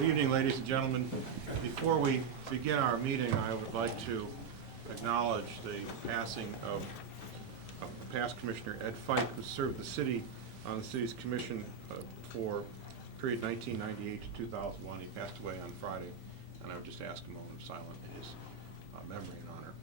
Good evening, ladies and gentlemen. Before we begin our meeting, I would like to acknowledge the passing of past Commissioner Ed Fike, who served the city on the city's commission for period 1998 to 2001. He passed away on Friday, and I would just ask a moment of silence in his memory and honor.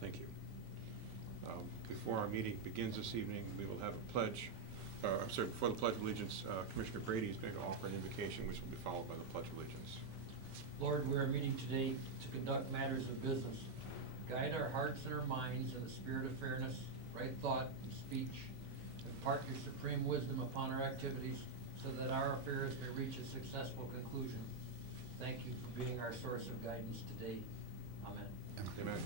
Thank you. Before our meeting begins this evening, we will have a pledge. Before the Pledge of Allegiance, Commissioner Brady is going to offer an invocation, which will be followed by the Pledge of Allegiance. Lord, we are meeting today to conduct matters of business. Guide our hearts and our minds in the spirit of fairness, right thought, and speech. Impart your supreme wisdom upon our activities so that our affairs may reach a successful conclusion. Thank you for being our source of guidance today. Amen. Amen.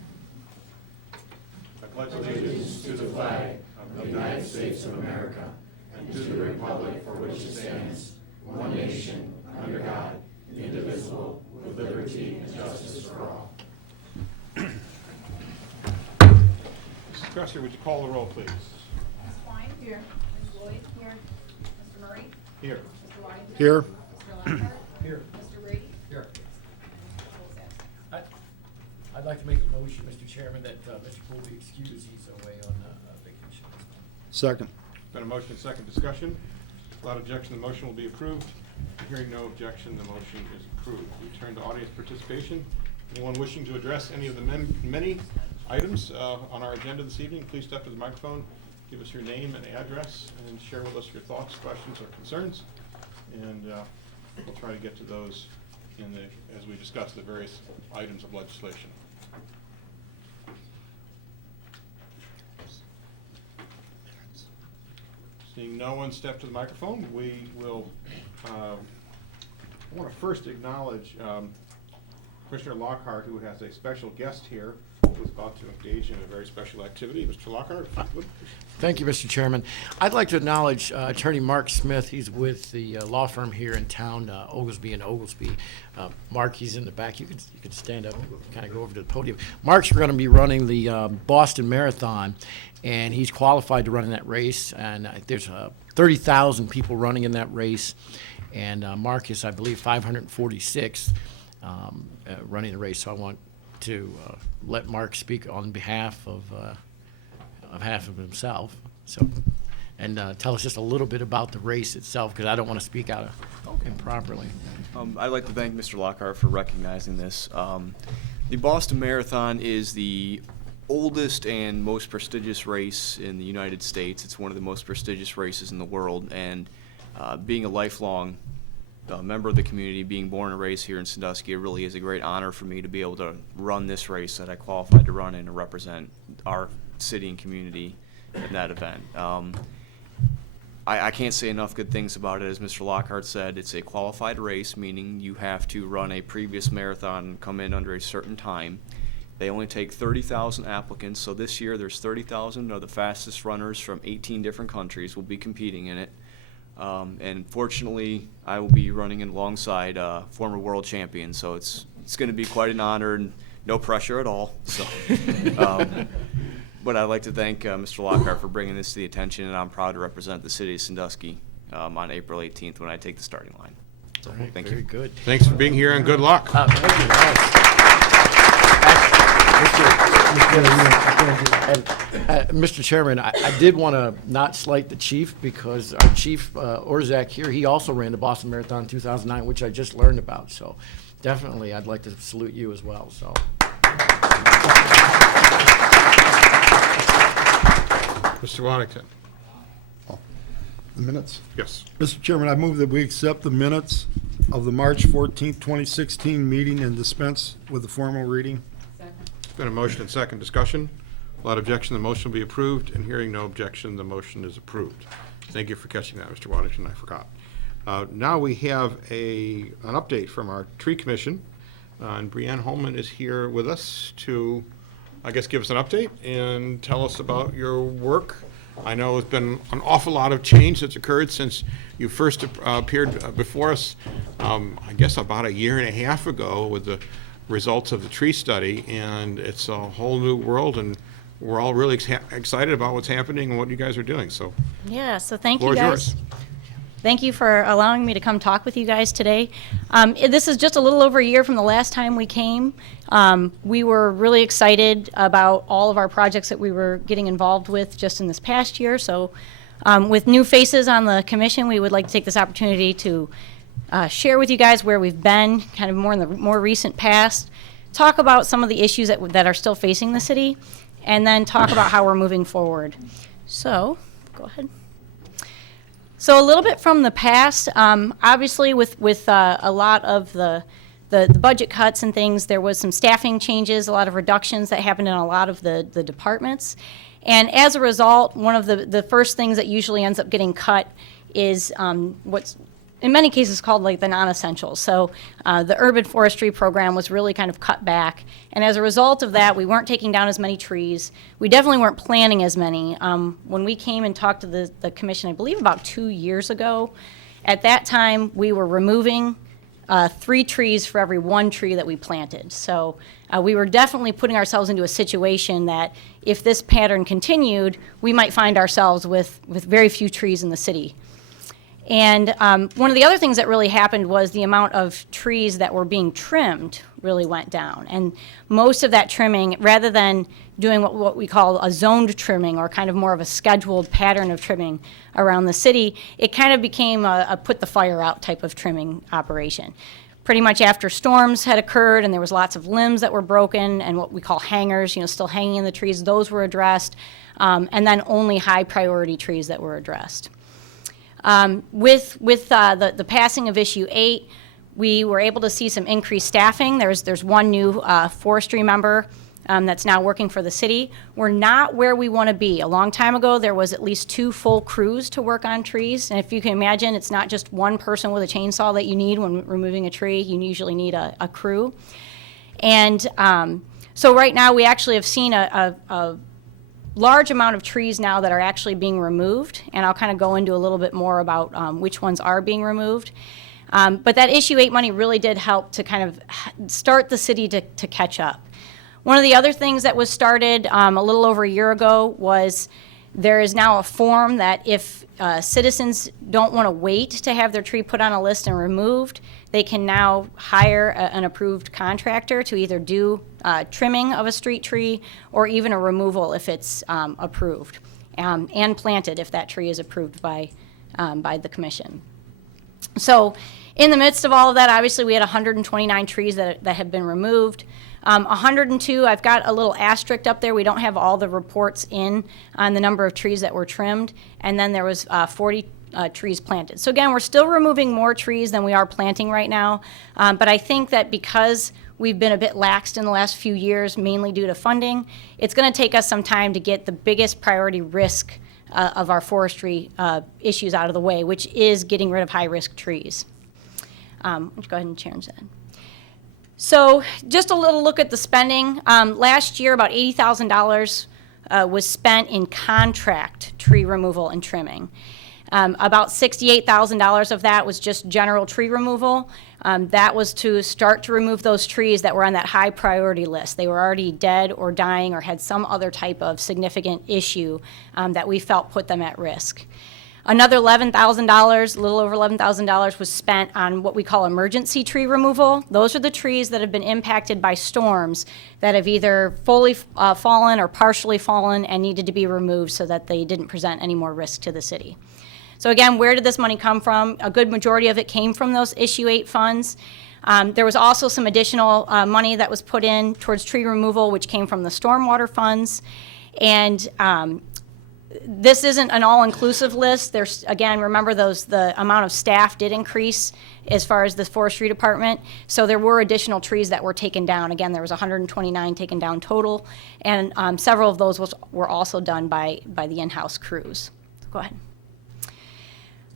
I pledge allegiance to the flag of the United States of America and to the republic for which it stands, one nation, under God, indivisible, with liberty and justice for all. Mrs. Cressler, would you call the roll, please? Ms. Klein? Here. Ms. Lloyd? Here. Mr. Murray? Here. Mr. Waddington? Here. Mr. Lockhart? Here. Mr. Brady? Here. Mr. Olszak? I'd like to make a motion, Mr. Chairman, that Mr. Poole be excused. He's away on vacation. Second. Been a motion and second discussion. Without objection, the motion will be approved. Hearing no objection, the motion is approved. We turn to audience participation. Anyone wishing to address any of the many items on our agenda this evening, please step to the microphone, give us your name and address, and share with us your thoughts, questions, or concerns. And we'll try to get to those as we discuss the various items of legislation. Seeing no one step to the microphone, we will, I want to first acknowledge Commissioner Lockhart, who has a special guest here, who is about to engage in a very special activity. Mr. Lockhart, if you would. Thank you, Mr. Chairman. I'd like to acknowledge Attorney Mark Smith. He's with the law firm here in town, Oglesby and Oglesby. Mark, he's in the back. You could stand up and kind of go over to the podium. Mark's going to be running the Boston Marathon, and he's qualified to run in that race. And there's 30,000 people running in that race, and Mark is, I believe, 546 running the race. So I want to let Mark speak on behalf of himself. So, and tell us just a little bit about the race itself, because I don't want to speak out improperly. I'd like to thank Mr. Lockhart for recognizing this. The Boston Marathon is the oldest and most prestigious race in the United States. It's one of the most prestigious races in the world, and being a lifelong member of the community, being born and raised here in Sandusky, it really is a great honor for me to be able to run this race that I qualified to run in and represent our city and community in that event. I can't say enough good things about it. As Mr. Lockhart said, it's a qualified race, meaning you have to run a previous marathon and come in under a certain time. They only take 30,000 applicants, so this year there's 30,000 of the fastest runners from 18 different countries will be competing in it. And fortunately, I will be running alongside former world champions, so it's going to be quite an honor and no pressure at all. So, but I'd like to thank Mr. Lockhart for bringing this to the attention, and I'm proud to represent the city of Sandusky on April 18th when I take the starting line. So, All right, thank very you. good. Thanks for being here and good luck. Thank you. Mr. Chairman, I did want to not slight the chief, because our chief, Orzak here, he also ran the Boston Marathon in 2009, which I just learned about. So definitely, I'd like to salute you as well. So. Mr. Waddington. The minutes. Yes. Mr. Chairman, I move that we accept the minutes of the March 14th, 2016 meeting and dispense with the formal reading. Second. Been a motion and second discussion. Without objection, the motion will be approved, and hearing no objection, the motion is approved. Thank you for catching that, Mr. Waddington. I forgot. Now we have an update from our tree commission, and Brianne Holman is here with us to I guess, give us an update and tell us about your work. I know it's been an awful lot of change that's occurred since you first appeared before us, I guess about a year and a half ago with the results of the tree study, and it's a whole new world, and we're all really excited about what's happening and what you guys are doing, so Yeah, so thank floor you is guys. yours. Thank you for allowing me to come talk with you guys today. This is just a little over a year from the last time we came. We were really excited about all of our projects that we were getting involved with just in this past year. So with new faces on the commission, we would like to take this opportunity to share with you guys where we've been, kind of more in the more recent past, talk about some of the issues that are still facing the city, and then talk about how we're moving forward. So, go ahead. So a little bit from the past, obviously with a lot of the budget cuts and things, there was some staffing changes, a lot of reductions that happened in a lot of the departments. And as a result, one of the first things that usually ends up getting cut is what's in many cases called like the non-essentials. So the urban forestry program was really kind of cut back. And as a result of that, we weren't taking down as many trees. We definitely weren't planting as many. When we came and talked to the commission, I believe about 2 years ago, at that time, we were removing 3 trees for every 1 tree that we planted. So we were definitely putting ourselves into a situation that if this pattern continued, we might find ourselves with very few trees in the city. And one of the other things that really happened was the amount of trees that were being trimmed really went down. And most of that trimming, rather than doing what we call a zoned trimming or kind of more of a scheduled pattern of trimming around the city, it kind of became a put the fire out type of trimming operation. Pretty much after storms had occurred and there was lots of limbs that were broken and what we call hangers, still hanging in the trees, those were addressed, and then only high priority trees that were addressed. With the passing of issue 8, we were able to see some increased staffing. There's one new forestry member that's now working for the city. We're not where we want to be. A long time ago, there was at least 2 full crews to work on trees. And if you can imagine, it's not just one person with a chainsaw that you need when removing a tree. You usually need a crew. And so right now, we actually have seen a large amount of trees now that are actually being removed, and I'll kind of go into a little bit more about which ones are being removed. But that issue 8 money really did help to kind of start the city to catch up. One of the other things that was started a little over a year ago was there is now a form that if citizens don't want to wait to have their tree put on a list and removed, they can now hire an approved contractor to either do trimming of a street tree or even a removal if it's approved, and planted if that tree is approved by the commission. So in the midst of all of that, obviously we had 129 trees that have been removed. 102, I've got a little asterisk up there. We don't have all the reports in on the number of trees that were trimmed. And then there was 40 trees planted. So again, we're still removing more trees than we are planting right now. But I think that because we've been a bit laxed in the last few years, mainly due to funding, it's going to take us some time to get the biggest priority risk of our forestry issues out of the way, which is getting rid of high-risk trees. Let's go ahead and change that. So just a little look at the spending. Last year, about $80,000 was spent in contract tree removal and trimming. About $68,000 of that was just general tree removal. That was to start to remove those trees that were on that high priority list. They were already dead or dying or had some other type of significant issue that we felt put them at risk. Another $11,000, a little over $11,000 was spent on what we call emergency tree removal. Those are the trees that have been impacted by storms that have either fully fallen or partially fallen and needed to be removed so that they didn't present any more risk to the city. So again, where did this money come from? A good majority of it came from those issue 8 funds. There was also some additional money that was put in towards tree removal, which came from the stormwater funds. And this isn't an all-inclusive list. There's, again, remember the amount of staff did increase as far as the forestry department. So there were additional trees that were taken down. Again, there was 129 taken down total, and several of those were also done by the in-house crews. Go ahead.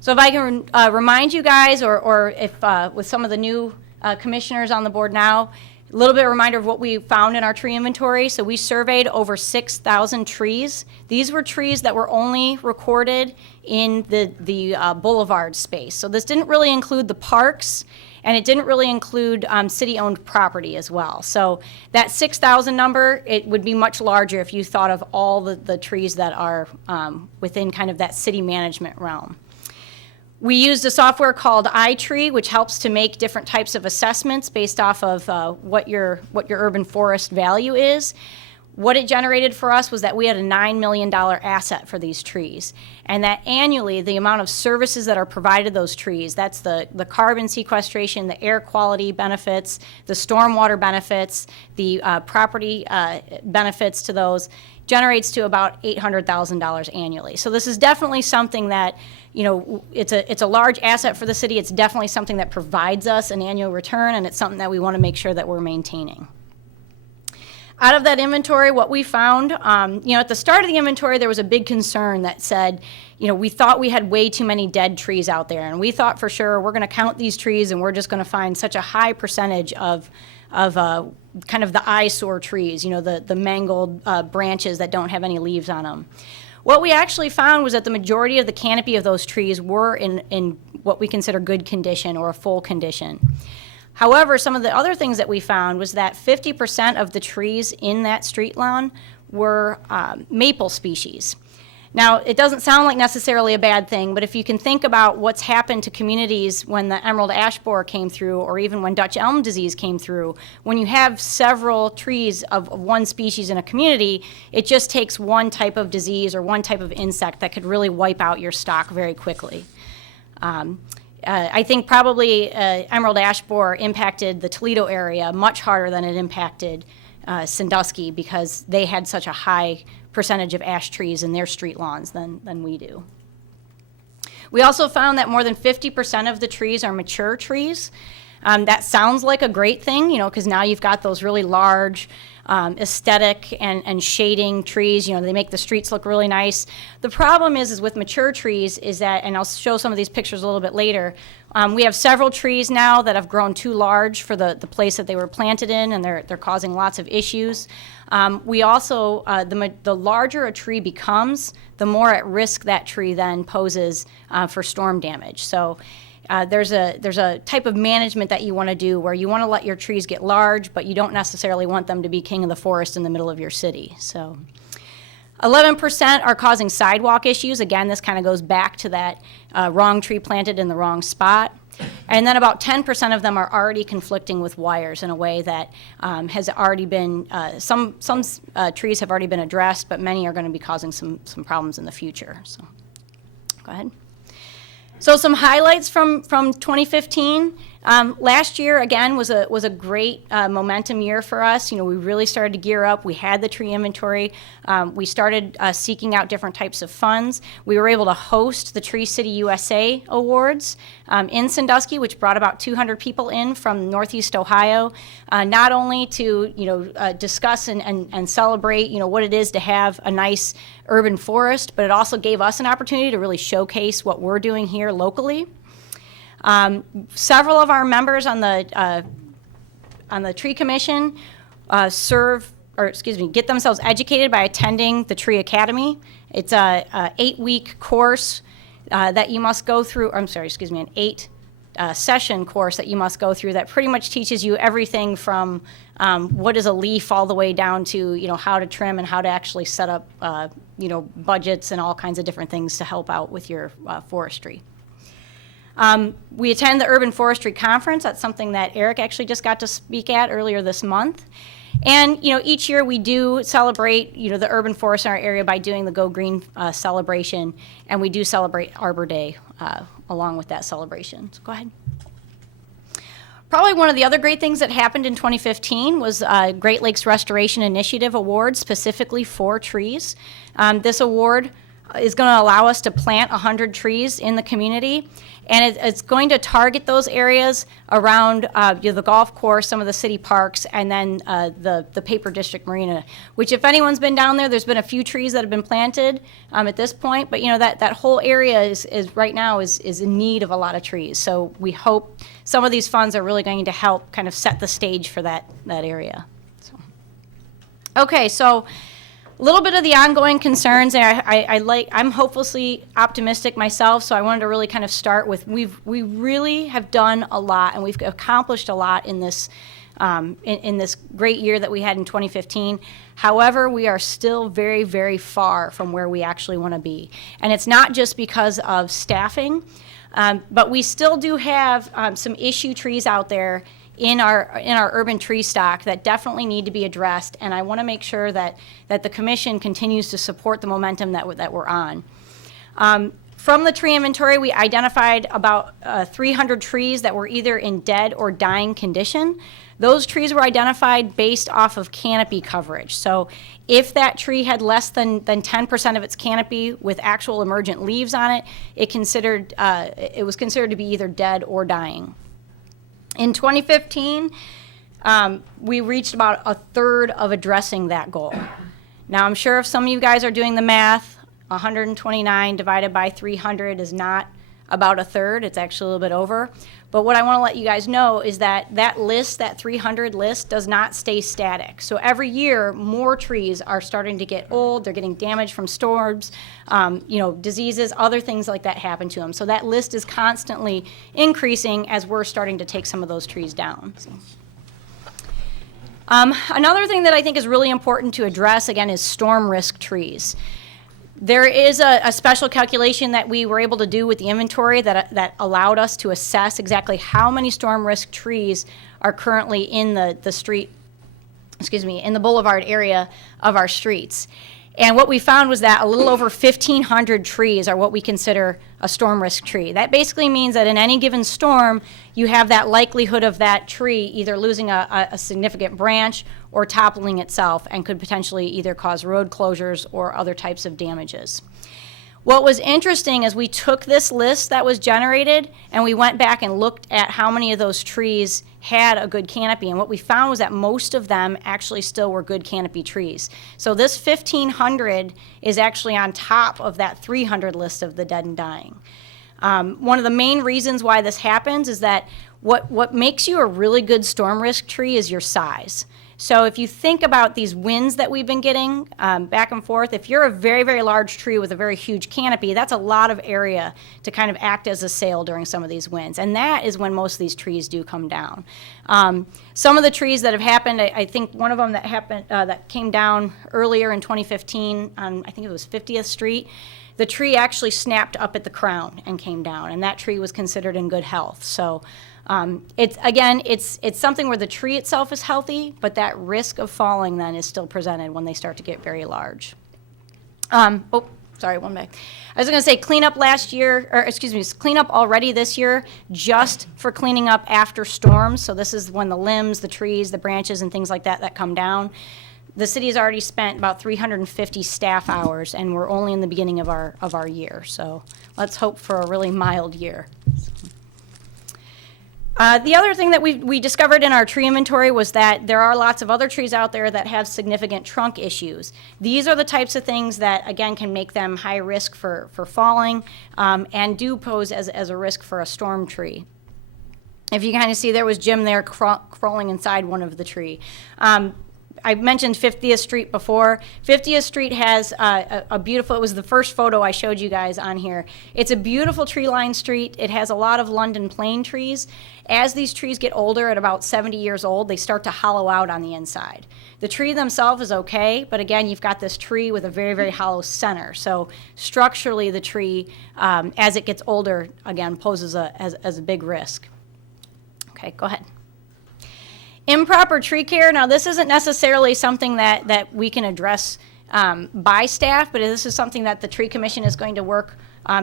So if I can remind you guys, or if with some of the new commissioners on the board now, A little bit of a reminder of what we found in our tree inventory. So we surveyed over 6,000 trees. These were trees that were only recorded in the boulevard space. So this didn't really include the parks, and it didn't really include city-owned property as well. So that 6,000 number, it would be much larger if you thought of all the trees that are within kind of that city management realm. We used a software called iTree, which helps to make different types of assessments based off of what your urban forest value is. What it generated for us was that we had a $9 million asset for these trees, and that annually the amount of services that are provided those trees, that's the carbon sequestration, the air quality benefits, the stormwater benefits, the property benefits to those, generates to about $800,000 annually. So this is definitely something that, you know, it's a large asset for the city. It's definitely something that provides us an annual return, and it's something that we want to make sure that we're maintaining. Out of that inventory, what we found, you know, at the start of the inventory, there was a big concern that said, you know, we thought we had way too many dead trees out there, and we thought for sure we're going to count these trees and we're just going to find such a high percentage of kind of the eyesore trees, you know, the mangled branches that don't have any leaves on them. What we actually found was that the majority of the canopy of those trees were in what we consider good condition or a full condition. However, some of the other things that we found was that 50% of the trees in that street lawn were maple species. Now, it doesn't sound like necessarily a bad thing, but if you can think about what's happened to communities when the emerald ash borer came through, or even when Dutch elm disease came through, when you have several trees of one species in a community, it just takes one type of disease or one type of insect that could really wipe out your stock very quickly. I think probably emerald ash borer impacted the Toledo area much harder than it impacted Sandusky, because they had such a high percentage of ash trees in their street lawns than we do. We also found that more than 50% of the trees are mature trees. That sounds like a great thing, you know, because now you've got those really large aesthetic and shading trees. You know, they make the streets look really nice. The problem is with mature trees is that, and I'll show some of these pictures a little bit later, we have several trees now that have grown too large for the place that they were planted in, and they're causing lots of issues. We also, the larger a tree becomes, the more at risk that tree then poses for storm damage. So there's a type of management that you want to do where you want to let your trees get large, but you don't necessarily want them to be king of the forest in the middle of your city. So 11% are causing sidewalk issues. Again, this kind of goes back to that wrong tree planted in the wrong spot. And then about 10% of them are already conflicting with wires in a way that has already been, some trees have already been addressed, but many are going to be causing some problems in the future. So go ahead. So some highlights from 2015. Last year, again, was a great momentum year for us. You know, we really started to gear up. We had the tree inventory. We started seeking out different types of funds. We were able to host the Tree City USA Awards in Sandusky, which brought about 200 people in from Northeast Ohio, not only to, you know, discuss and celebrate, you know, what it is to have a nice urban forest, but it also gave us an opportunity to really showcase what we're doing here locally. Several of our members on the Tree Commission get themselves educated by attending the Tree Academy. It's a 8-week course that you must go through. An 8-session course that you must go through that pretty much teaches you everything from what is a leaf all the way down to, you know, how to trim and how to actually set up, you know, budgets and all kinds of different things to help out with your forestry. We attend the Urban Forestry Conference. That's something that Eric actually just got to speak at earlier this month. And, you know, each year we do celebrate, you know, the urban forest in our area by doing the Go Green celebration, and we do celebrate Arbor Day along with that celebration. So go ahead. Probably one of the other great things that happened in 2015 was Great Lakes Restoration Initiative Award specifically for trees. This award is going to allow us to plant 100 trees in the community. And it's going to target those areas around the golf course, some of the city parks, and then the Paper District Marina, which if anyone's been down there's been a few trees that have been planted at this point. But, that whole area is right now is in need of a lot of trees. So we hope some of these funds are really going to help kind of set the stage for that area. So. Okay, so a little bit of the ongoing concerns, and I'm hopelessly optimistic myself, so I wanted to really kind of start with we really have done a lot, and we've accomplished a lot in this in this great year that we had in 2015. However, we are still very, very far from where we actually want to be, and it's not just because of staffing, but we still do have some issue trees out there in our urban tree stock that definitely need to be addressed, and I want to make sure that the commission continues to support the momentum that we're on. From the tree inventory, we identified about 300 trees that were either in dead or dying condition. Those trees were identified based off of canopy coverage. So if that tree had less than 10% of its canopy with actual emergent leaves on it, it was considered to be either dead or dying. In 2015, we reached about a third of addressing that goal. Now, I'm sure if some of you guys are doing the math, 129 divided by 300 is not about a third. It's actually a little bit over. But what I want to let you guys know is that list, that 300 list, does not stay static. So every year, more trees are starting to get old. They're getting damaged from storms, diseases, other things like that happen to them. So that list is constantly increasing as we're starting to take some of those trees down. So. Another thing that I think is really important to address, again, is storm risk trees. There is a special calculation that we were able to do with the inventory that allowed us to assess exactly how many storm risk trees are currently in the boulevard area of our streets. And what we found was that a little over 1,500 trees are what we consider a storm risk tree. That basically means that in any given storm, you have that likelihood of that tree either losing a significant branch or toppling itself, and could potentially either cause road closures or other types of damages. What was interesting is we took this list that was generated and we went back and looked at how many of those trees had a good canopy, and what we found was that most of them actually still were good canopy trees. So this 1,500 is actually on top of that 300 list of the dead and dying. One of the main reasons why this happens is that what makes you a really good storm risk tree is your size. So if you think about these winds that we've been getting back and forth, if you're a very, very large tree with a very huge canopy, that's a lot of area to kind of act as a sail during some of these winds. And that is when most of these trees do come down. Some of the trees that have happened, I think one of them that happened that came down earlier in 2015 on, I think it was 50th Street, the tree actually snapped up at the crown and came down, and that tree was considered in good health. So it's something where the tree itself is healthy, but that risk of falling then is still presented when they start to get very large. One back. I was going to say cleanup cleanup already this year just for cleaning up after storms. So this is when the limbs, the trees, the branches, and things like that come down. The city has already spent about 350 staff hours, and we're only in the beginning of our year. So let's hope for a really mild year. The other thing that we discovered in our tree inventory was that there are lots of other trees out there that have significant trunk issues. These are the types of things that, again, can make them high risk for falling and do pose as a risk for a storm tree. If you kind of see, there was Jim there crawling inside one of the tree. I mentioned 50th Street before. 50th Street has a beautiful, it was the first photo I showed you guys on here. It's a beautiful tree-lined street. It has a lot of London plane trees. As these trees get older, at about 70 years old, they start to hollow out on the inside. The tree themselves is okay, but again, you've got this tree with a very, very hollow center. So structurally, the tree, as it gets older, again, poses as a big risk. Okay, go ahead. Improper tree care. Now, this isn't necessarily something that we can address by staff, but this is something that the Tree Commission is going to work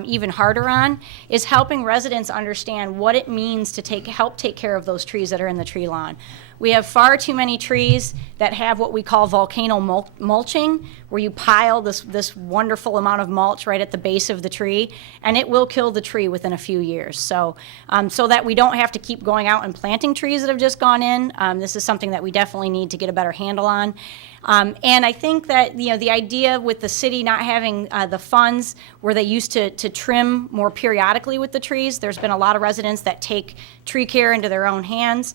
even harder on, is helping residents understand what it means to help take care of those trees that are in the tree lawn. We have far too many trees that have what we call volcano mulching, where where you pile this wonderful amount of mulch right at the base of the tree, and it will kill the tree within a few years. So, so that we don't have to keep going out and planting trees that have just gone in, this is something that we definitely need to get a better handle on. And I think that, the idea with the city not having the funds where they used to trim more periodically with the trees, there's been a lot of residents that take tree care into their own hands.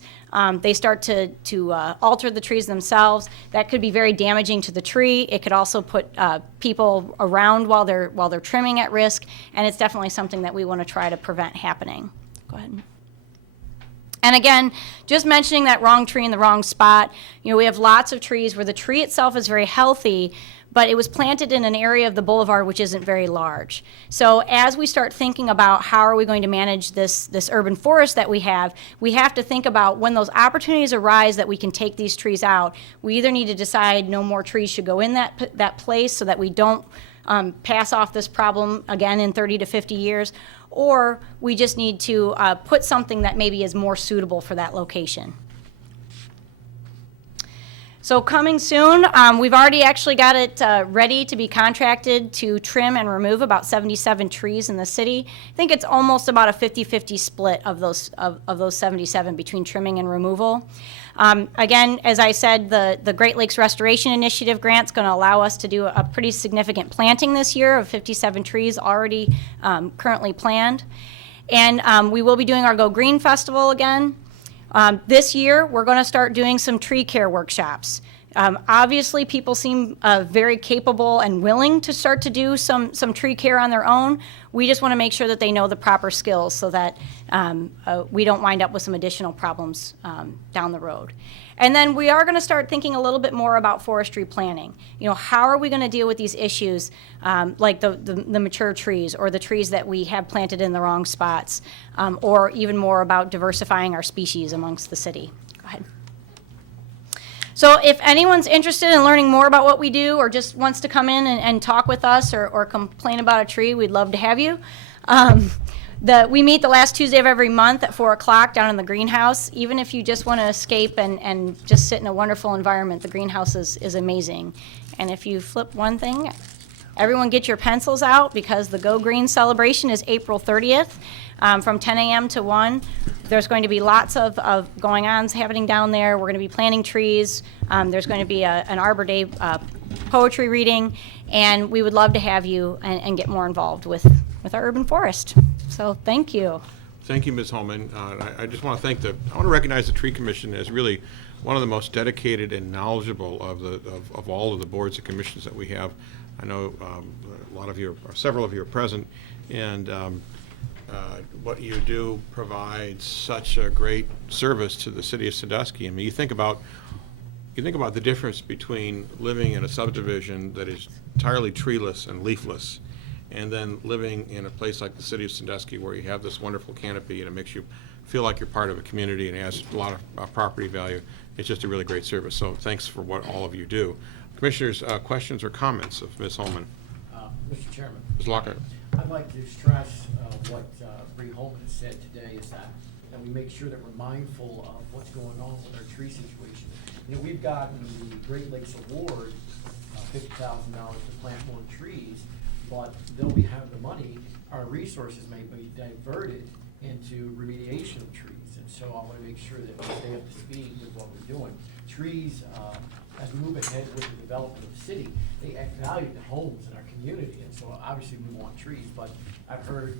They start to alter the trees themselves. That could be very damaging to the tree. It could also put people around while they're trimming at risk, and it's definitely something that we want to try to prevent happening. Go ahead. And again, just mentioning that wrong tree in the wrong spot, we have lots of trees where the tree itself is very healthy, but it was planted in an area of the boulevard which isn't very large. So as we start thinking about how are we going to manage this urban forest that we have to think about when those opportunities arise that we can take these trees out. We either need to decide no more trees should go in that place so that we don't pass off this problem again in 30 to 50 years, or we just need to put something that maybe is more suitable for that location. So coming soon, we've already actually got it ready to be contracted to trim and remove about 77 trees in the city. I think it's almost about a 50-50 split of those 77 between trimming and removal. Again, as I said, the Great Lakes Restoration Initiative grant's going to allow us to do a pretty significant planting this year of 57 trees already currently planned. And we will be doing our Go Green Festival again. This year, we're going to start doing some tree care workshops. Obviously, people seem very capable and willing to start to do some tree care on their own. We just want to make sure that they know the proper skills so that we don't wind up with some additional problems down the road. And then we are going to start thinking a little bit more about forestry planning. How are we going to deal with these issues like the mature trees or the trees that we have planted in the wrong spots, or even more about diversifying our species amongst the city. Go ahead. So if anyone's interested in learning more about what we do or just wants to come in and talk with us or complain about a tree, we'd love to have you. We meet the last Tuesday of every month at 4 o'clock down in the greenhouse. Even if you just want to escape and just sit in a wonderful environment, the greenhouse is amazing. And if you flip one thing, everyone get your pencils out because the Go Green celebration is April 30th from 10 a.m. to 1. There's going to be lots of going-ons happening down there. We're going to be planting trees. There's going to be an Arbor Day poetry reading, and we would love to have you and get more involved with our urban forest. So thank you. Thank you, Ms. Holman. I just want to I want to recognize the Tree Commission as really one of the most dedicated and knowledgeable of all of the boards and commissions that we have. I know several of you are present, and what you do provides such a great service to the city of Sandusky. I mean, you think about the difference between living in a subdivision that is entirely treeless and leafless, and then living in a place like the city of Sandusky where you have this wonderful canopy and it makes you feel like you're part of a community and has a lot of property value. It's just a really great service. So thanks for what all of you do. Commissioners, questions or comments of Ms. Holman? Mr. Chairman. Ms. Lockhart. I'd like to stress what Bree Holman has said today is that we make sure that we're mindful of what's going on with our tree situation. We've gotten the Great Lakes Award, $50,000 to plant more trees, but though we have the money, our resources may be diverted into remediation of trees. And so I want to make sure that we stay up to speed with what we're doing. Trees, as we move ahead with the development of the city, they add value to homes in our community. And so obviously we want trees, but I've heard,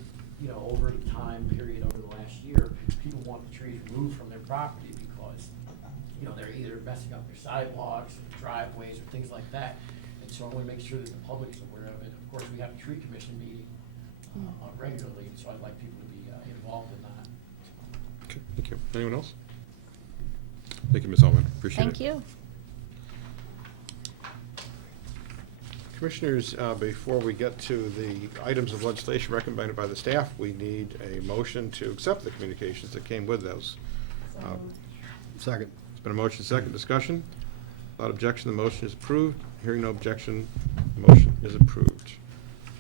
over the time period over the last year, people want the trees removed from their property because, they're either messing up their sidewalks or driveways or things like that. And so I want to make sure that the public is aware of it. Of course, we have a tree commission meeting regularly, so I'd like people to be involved in that. Okay, thank you. Anyone else? Thank you, Ms. Holman. Appreciate it. Thank you. Commissioners, before we get to the items of legislation recommended by the staff, we need a motion to accept the communications that came with those. Second. It's been a motion, second discussion. Without objection, the motion is approved. Hearing no objection, the motion is approved.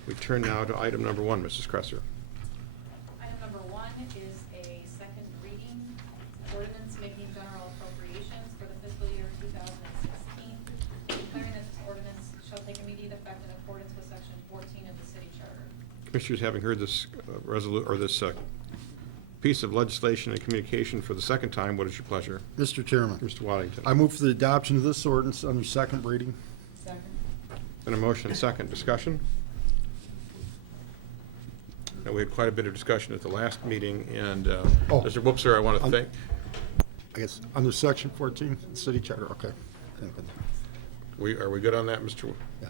We turn now to item number 1, Mrs. Kresser. Item number 1 is a second reading ordinance making general appropriations for the fiscal year 2016, declaring that this ordinance shall take immediate Commissioners, having heard this this piece of legislation and communication for the second time, what is your pleasure? Mr. Chairman, Mr. Waddington. I move for the adoption of this ordinance under second reading. Second. Been a motion and second. Discussion? Now, we had quite a bit of discussion at the last meeting, and Oh. Mr. Whoopser, I want to thank, I guess, under section 14, city charter, okay. are we good on that, Mr. Yeah,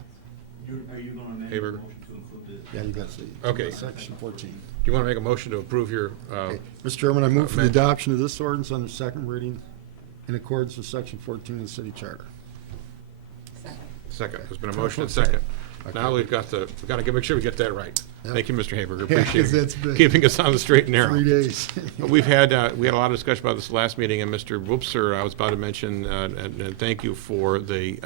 Are you going to amend Haber. the motion to include this? yeah, you got to see. Okay. Section 14. Do you want to make a motion to approve your, Okay. Mr. Chairman, I move for the amend- adoption of this ordinance under second reading in accordance with section 14 of the city charter. Second. second? There's been a motion and second. Now we've got to make sure we get that right. Yep. Thank you, Mr. Haber. Yeah, Appreciate 'cause it's been keeping us on the straight and narrow. 3 days. We had a lot of discussion about this last meeting, and Mr. Whoopser, I was about to mention, and thank you for the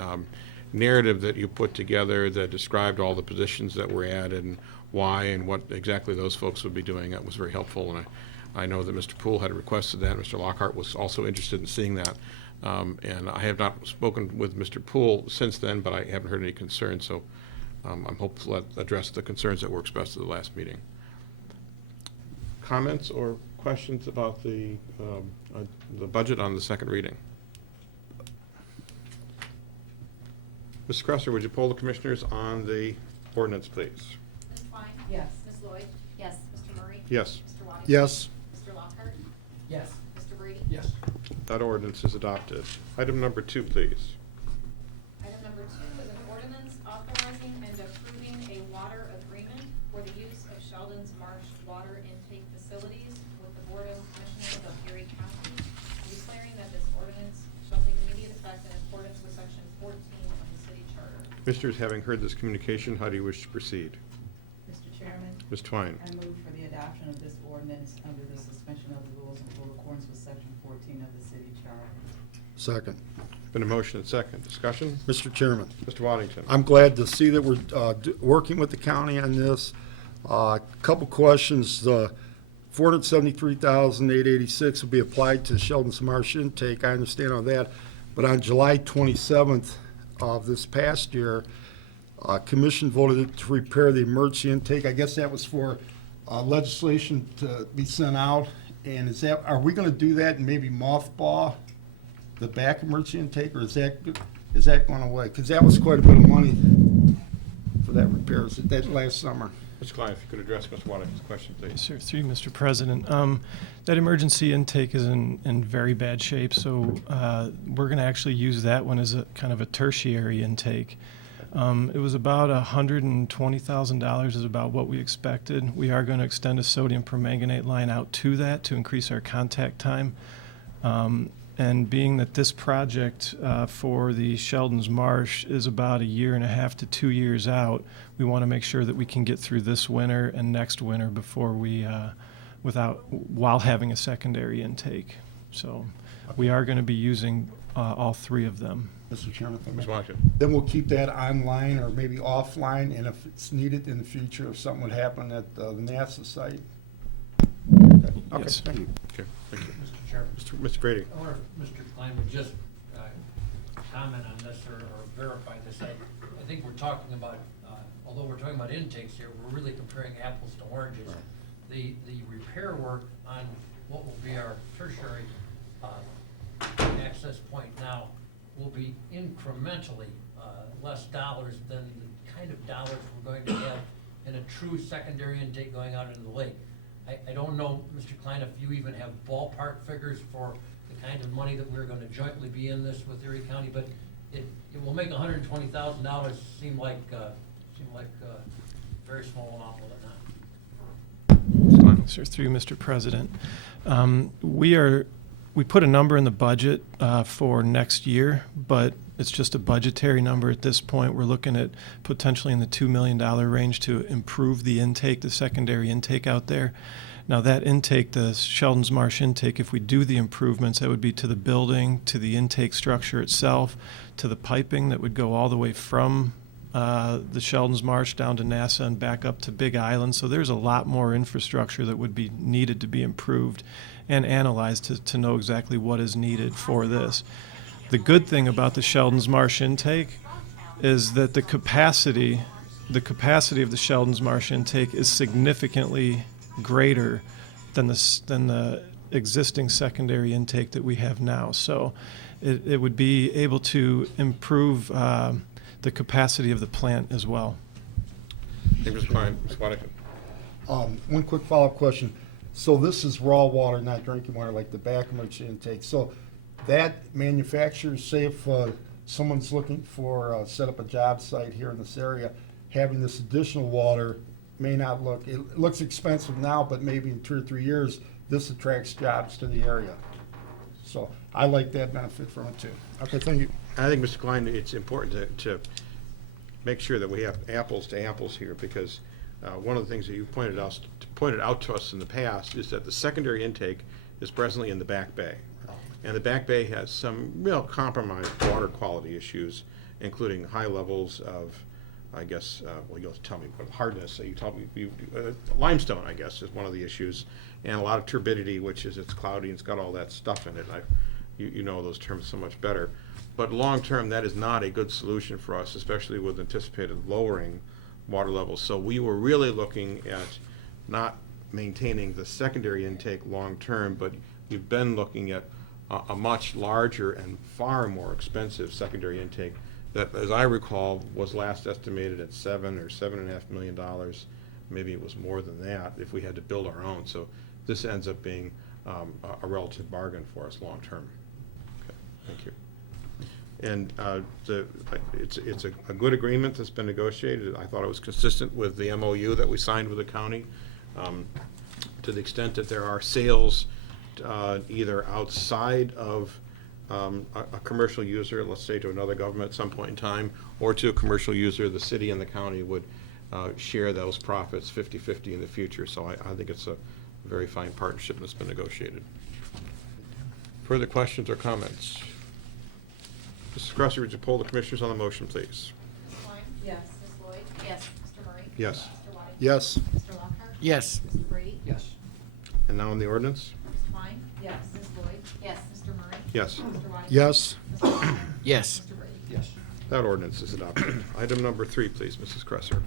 narrative that you put together that described all the positions that were added and why and what exactly those folks would be doing. That was very helpful, and I know that Mr. Poole had requested that. Mr. Lockhart was also interested in seeing that. And I have not spoken with Mr. Poole since then, but I haven't heard any concerns, so I'm hopeful that address the concerns that were expressed at the last meeting. Comments or questions about the budget on the second reading? Ms. Cresser, would you poll the commissioners on the ordinance, please? Ms. Twine? Yes. Ms. Lloyd? Yes. Mr. Murray? Yes. Mr. Waddington? Yes, Mr. Lockhart? Yes. Mr. Brady? Yes. That ordinance is adopted. Item number 2, please. Item number 2 is an ordinance authorizing and approving a water agreement for the use of Sheldon's Marsh water intake facilities with the Board of Commissioners of Erie County, and declaring that this ordinance shall take immediate effect in accordance with section 14 of the city charter. Commissioners, having heard this communication, how do you wish to proceed? Mr. Chairman, Ms. Twine. I move for the adoption of this ordinance under the suspension of the rules in full accordance with section 14 of the city charter. second. Been a motion and second. Discussion? Mr. Chairman, Mr. Waddington. I'm glad to see that we're working with the county on this. Couple questions. The $473,886 will be applied to Sheldon's Marsh intake. I understand all that. But on July 27th of this past year, Commission voted to repair the emergency intake. I guess that was for legislation to be sent out. And are we going to do that and maybe mothball the back emergency intake, or is that going away? Because that was quite a bit of money for that repairs that last summer. Mr. Klein, if you could address Mr. Waddington's question, please. Sir, through you, Mr. President. That emergency intake is in very bad shape, so we're going to actually use that one as a kind of a tertiary intake. It was about $120,000 is about what we expected. We are going to extend a sodium permanganate line out to that to increase our contact time. And being that this project for the Sheldon's Marsh is about 1.5 to 2 years out, we want to make sure that we can get through this winter and next winter before we, while having a secondary intake. So we are going to be using all 3 of them. Mr. Chairman, if I may. Ms. Waddington. Then we'll keep that online or maybe offline, and if it's needed in the future, if something would happen at the NASA site. Okay, Yes. thank you. Okay, thank you. Mr. Chairman, Mr. Brady. I wonder if Mr. Klein would just comment on this or verify this. I think we're talking about, although we're talking about intakes here, we're really comparing apples to oranges. The repair work on what will be our tertiary access point now will be incrementally less dollars than the kind of dollars we're going to have in a true secondary intake going out into the lake. I don't know, Mr. Klein, if you even have ballpark figures for the kind of money that we're going to jointly be in this with Erie County, but it will make $120,000 seem like a very small amount, will it not? Sir, through you, Mr. President. We put a number in the budget for next year, but it's just a budgetary number at this point. We're looking at potentially in the $2 million range to improve the intake, the secondary intake out there. Now that intake, the Sheldon's Marsh intake, if we do the improvements, that would be to the building, to the intake structure itself, to the piping that would go all the way from the Sheldon's Marsh down to NASA and back up to Big Island. So there's a lot more infrastructure that would be needed to be improved and analyzed to know exactly what is needed for this. The good thing about the Sheldon's Marsh intake is that the capacity the capacity of the Sheldon's Marsh intake is significantly greater than the existing secondary intake that we have now. So it would be able to improve the capacity of the plant as well. Thank you, Mr. Klein. Ms. Waddington. One quick follow-up question. So this is raw water, not drinking water, like the back emergency intake. So that manufacturers, say if someone's looking for set up a job site here in this area, having this additional water may not look, it looks expensive now, but maybe in 2 or 3 years, this attracts jobs to the area. So I like that benefit from it too. Okay, thank you. I think, Mr. Klein, it's important to make sure that we have apples to apples here, because one of the things that you pointed out to us in the past is that the secondary intake is presently in the back bay. And the back bay has some real compromised water quality issues, including high levels of, I guess, well, you'll tell me what hardness, you told me, limestone, I guess, is one of the issues, and a lot of turbidity, which is it's cloudy and it's got all that stuff in it. You know those terms so much better. But long-term, that is not a good solution for us, especially with anticipated lowering water levels. So we were really looking at not maintaining the secondary intake long-term, but we've been looking at a much larger and far more expensive secondary intake that, as I recall, was last estimated at $7 or $7.5 million. Maybe it was more than that if we had to build our own. So this ends up being a relative bargain for us long-term. Okay, thank you. And it's a good agreement that's been negotiated. I thought it was consistent with the MOU that we signed with the county. To the extent that there are sales either outside of a commercial user, let's say to another government at some point in time, or to a commercial user, the city and the county would share those profits 50-50 in the future. So I think it's a very fine partnership that's been negotiated. Further questions or comments? Mrs. Cresser, would you poll the commissioners on the motion, please? Ms. Klein? Yes. Ms. Lloyd? Yes. Mr. Murray? Yes. Mr. Waddington? Yes. Mr. Lockhart? Yes. Mr. Brady? Yes. And now on the ordinance? Ms. Klein? Yes. Ms. Lloyd? Yes. Mr. Murray? Yes. Mr. Waddington? Yes. Mr. Lockhart? Yes. Mr. Brady? Yes. That ordinance is adopted. Item number 3, please, Mrs. Cresser.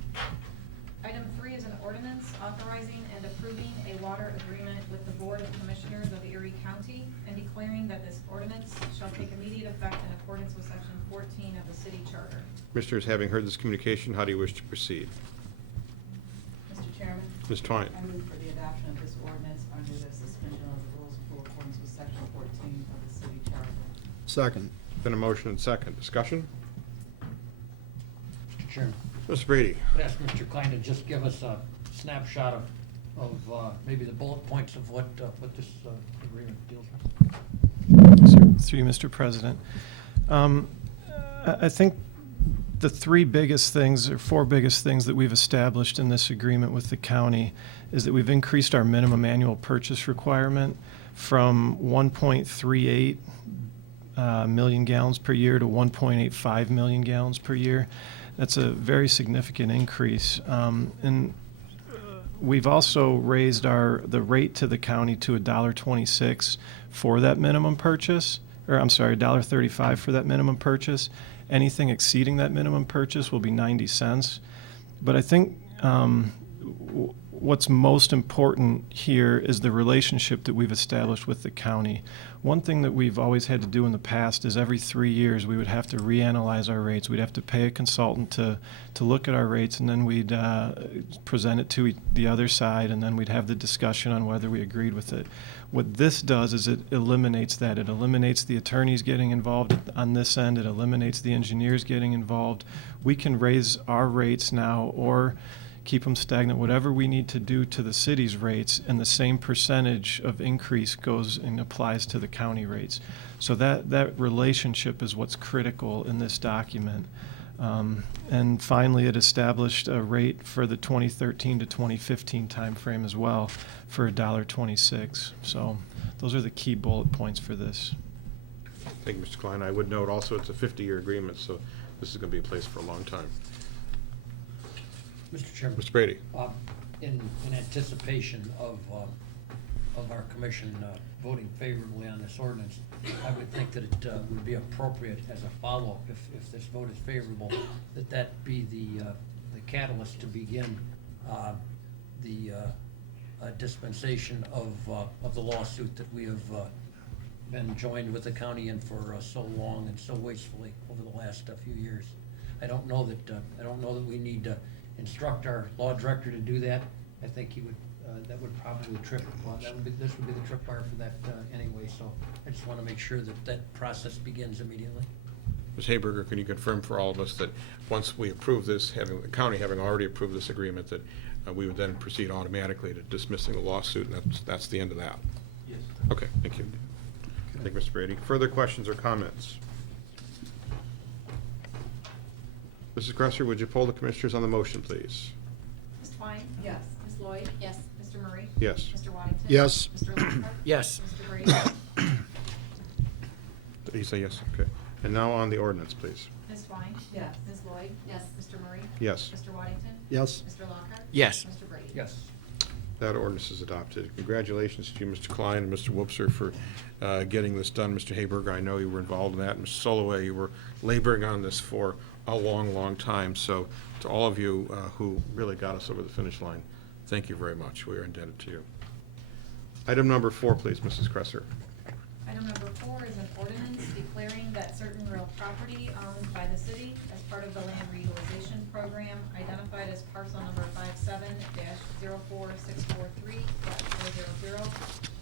Item 3 is an ordinance authorizing and approving a water agreement with the Board of Commissioners of Erie County and declaring that this ordinance shall take immediate effect in accordance with Section 14 of the city charter. Commissioners, having heard this communication, how do you wish to proceed? Mr. Chairman, Ms. Twine. I move for the adoption of this ordinance under the suspension of the rules in full accordance with Section 14 of the city charter. Second. Been a motion and second. Discussion? Mr. Chairman, Mr. Brady. I'd ask Mr. Klein to just give us a snapshot of maybe the bullet points of what this agreement deals with. Through you, Mr. President. I think the 3 biggest things, or 4 biggest things that we've established in this agreement with the county is that we've increased our minimum annual purchase requirement from 1.38 million gallons per year to 1.85 million gallons per year. That's a very significant increase. And we've also raised the rate to the county to $1.26 for that minimum purchase, or I'm sorry, $1.35 for that minimum purchase. Anything exceeding that minimum purchase will be 90 cents. But I think what's most important here is the relationship that we've established with the county. One thing that we've always had to do in the past is every 3 years we would have to reanalyze our rates. We'd have to pay a consultant to look at our rates, and then we'd present it to the other side, and then we'd have the discussion on whether we agreed with it. What this does is it eliminates that. It eliminates the attorneys getting involved on this end. It eliminates the engineers getting involved. We can raise our rates now or keep them stagnant, whatever we need to do to the city's rates, and the same percentage of increase goes and applies to the county rates. So that relationship is what's critical in this document. And finally, it established a rate for the 2013 to 2015 timeframe as well for $1.26. So those are the key bullet points for this. Thank you, Mr. Klein. I would note also it's a 50-year agreement, so this is going to be in place for a long time. Mr. Chairman. Mr. Brady. In anticipation of our commission voting favorably on this ordinance, I would think that it would be appropriate as a follow-up, if this vote is favorable, that be the catalyst to begin the dispensation of the lawsuit that we have been joined with the county in for so long and so wastefully over the last few years. I don't know that we need to instruct our law director to do that. I think he would, that would probably this would be the tripwire for that anyway, so I just want to make sure that that process begins immediately. Ms. Hayberger, can you confirm for all of us that once we approve this, having the county having already approved this agreement, that we would then proceed automatically to dismissing the lawsuit, and that's the end of that? Yes. Okay, thank you. Thank you, Mr. Brady. Further questions or comments? Mrs. Gresser, would you poll the commissioners on the motion, please? Ms. Twine? Yes. Ms. Lloyd? Yes. Mr. Murray? Yes. Mr. Waddington? Yes. Mr. Lockhart? Yes. Mr. Brady? Did you say yes? Okay. And now on the ordinance, please. Ms. Twine? Yes. Ms. Lloyd? Yes. Mr. Murray? Yes. Mr. Waddington? Yes. Mr. Lockhart? Yes. Mr. Brady? Yes. That ordinance is adopted. Congratulations to you, Mr. Klein and Mr. Whoopser, for getting this done. Mr. Hayberger, I know you were involved in that. Mr. Soloway, you were laboring on this for a long, long time. So to all of you who really got us over the finish line, thank you very much. We are indebted to you. Item number 4, please, Mrs. Cresser. Item number 4 is an ordinance declaring that certain real property owned by the city as part of the land reutilization program identified as parcel number 57-04643.000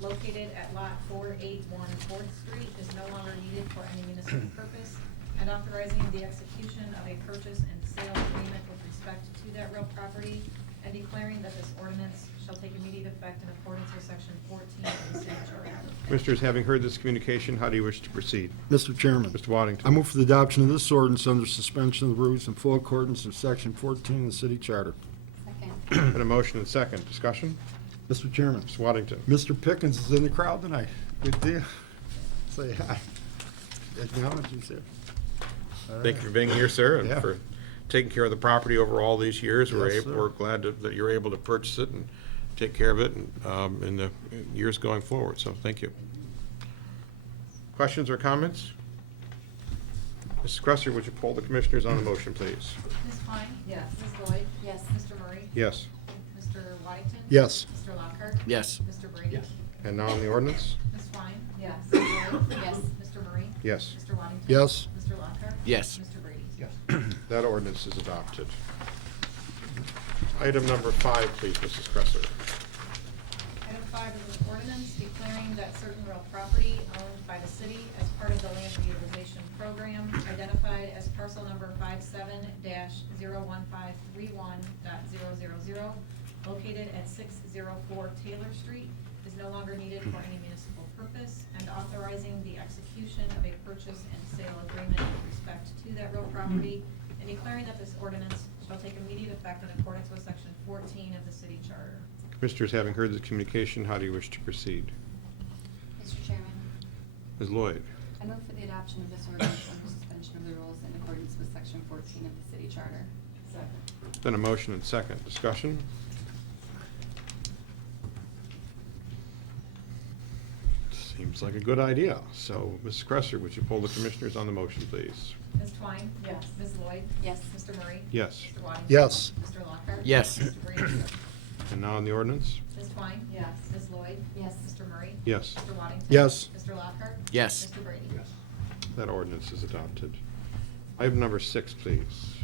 located at lot 481 4th Street is no longer needed for any municipal purpose, and authorizing the execution of a purchase and sale agreement with respect to that real property, and declaring that this ordinance shall take immediate effect in accordance with section 14 of the city charter. Commissioners, having heard this communication, how do you wish to proceed? Mr. Chairman, Mr. Waddington. I move for the adoption of this ordinance under suspension of the rules in full accordance with section 14 of the city charter. Been a motion and second. Discussion? Mr. Chairman, Mr. Waddington. Mr. Pickens is in the crowd tonight. Good deal. Say hi. Acknowledge you, sir. All Thank you right. for being here, sir, and Yeah. for taking care of the property over all these years. Yes, sir. We're glad that you're able to purchase it and take care of it in the years going forward, so thank you. Questions or comments? Mrs. Cresser, would you poll the commissioners on the motion, please? Ms. Twine? Yes. Ms. Lloyd? Yes. Mr. Murray? Yes. Mr. Waddington? Yes. Mr. Lockhart? Yes. Mr. Brady? Yes. And now on the ordinance? Ms. Twine? Yes. Ms. Lloyd? Yes. Mr. Murray? Yes. Mr. Waddington? Yes. Mr. Lockhart? Yes. Mr. Brady? Yes. That ordinance is adopted. Item number 5, please, Mrs. Cresser. Item 5 is an ordinance declaring that certain real property owned by the city as part of the land reutilization program identified as parcel number 57-01531.000 located at 604 Taylor Street is no longer needed for any municipal purpose, and authorizing the execution of a purchase and sale agreement with respect to that real property, and declaring that this ordinance shall take immediate effect in accordance with section 14 of the city charter. Commissioners, having heard this communication, how do you wish to proceed? Mr. Chairman, Ms. Lloyd. I move for the adoption of this ordinance under suspension of the rules in accordance with section 14 of the city charter. Second. Then a motion and second. Discussion? Seems like a good idea. So, Mrs. Cresser, would you poll the commissioners on the motion, please? Ms. Twine? Yes. Ms. Lloyd? Yes. Mr. Murray? Yes. Mr. Waddington? Yes. Mr. Lockhart? Yes. Mr. Brady? And now on the ordinance? Ms. Twine? Yes. Ms. Lloyd? Yes. Mr. Murray? Yes. Mr. Waddington? Yes. Mr. Lockhart? Yes. Mr. Brady? Yes. That ordinance is adopted. Item number 6, please.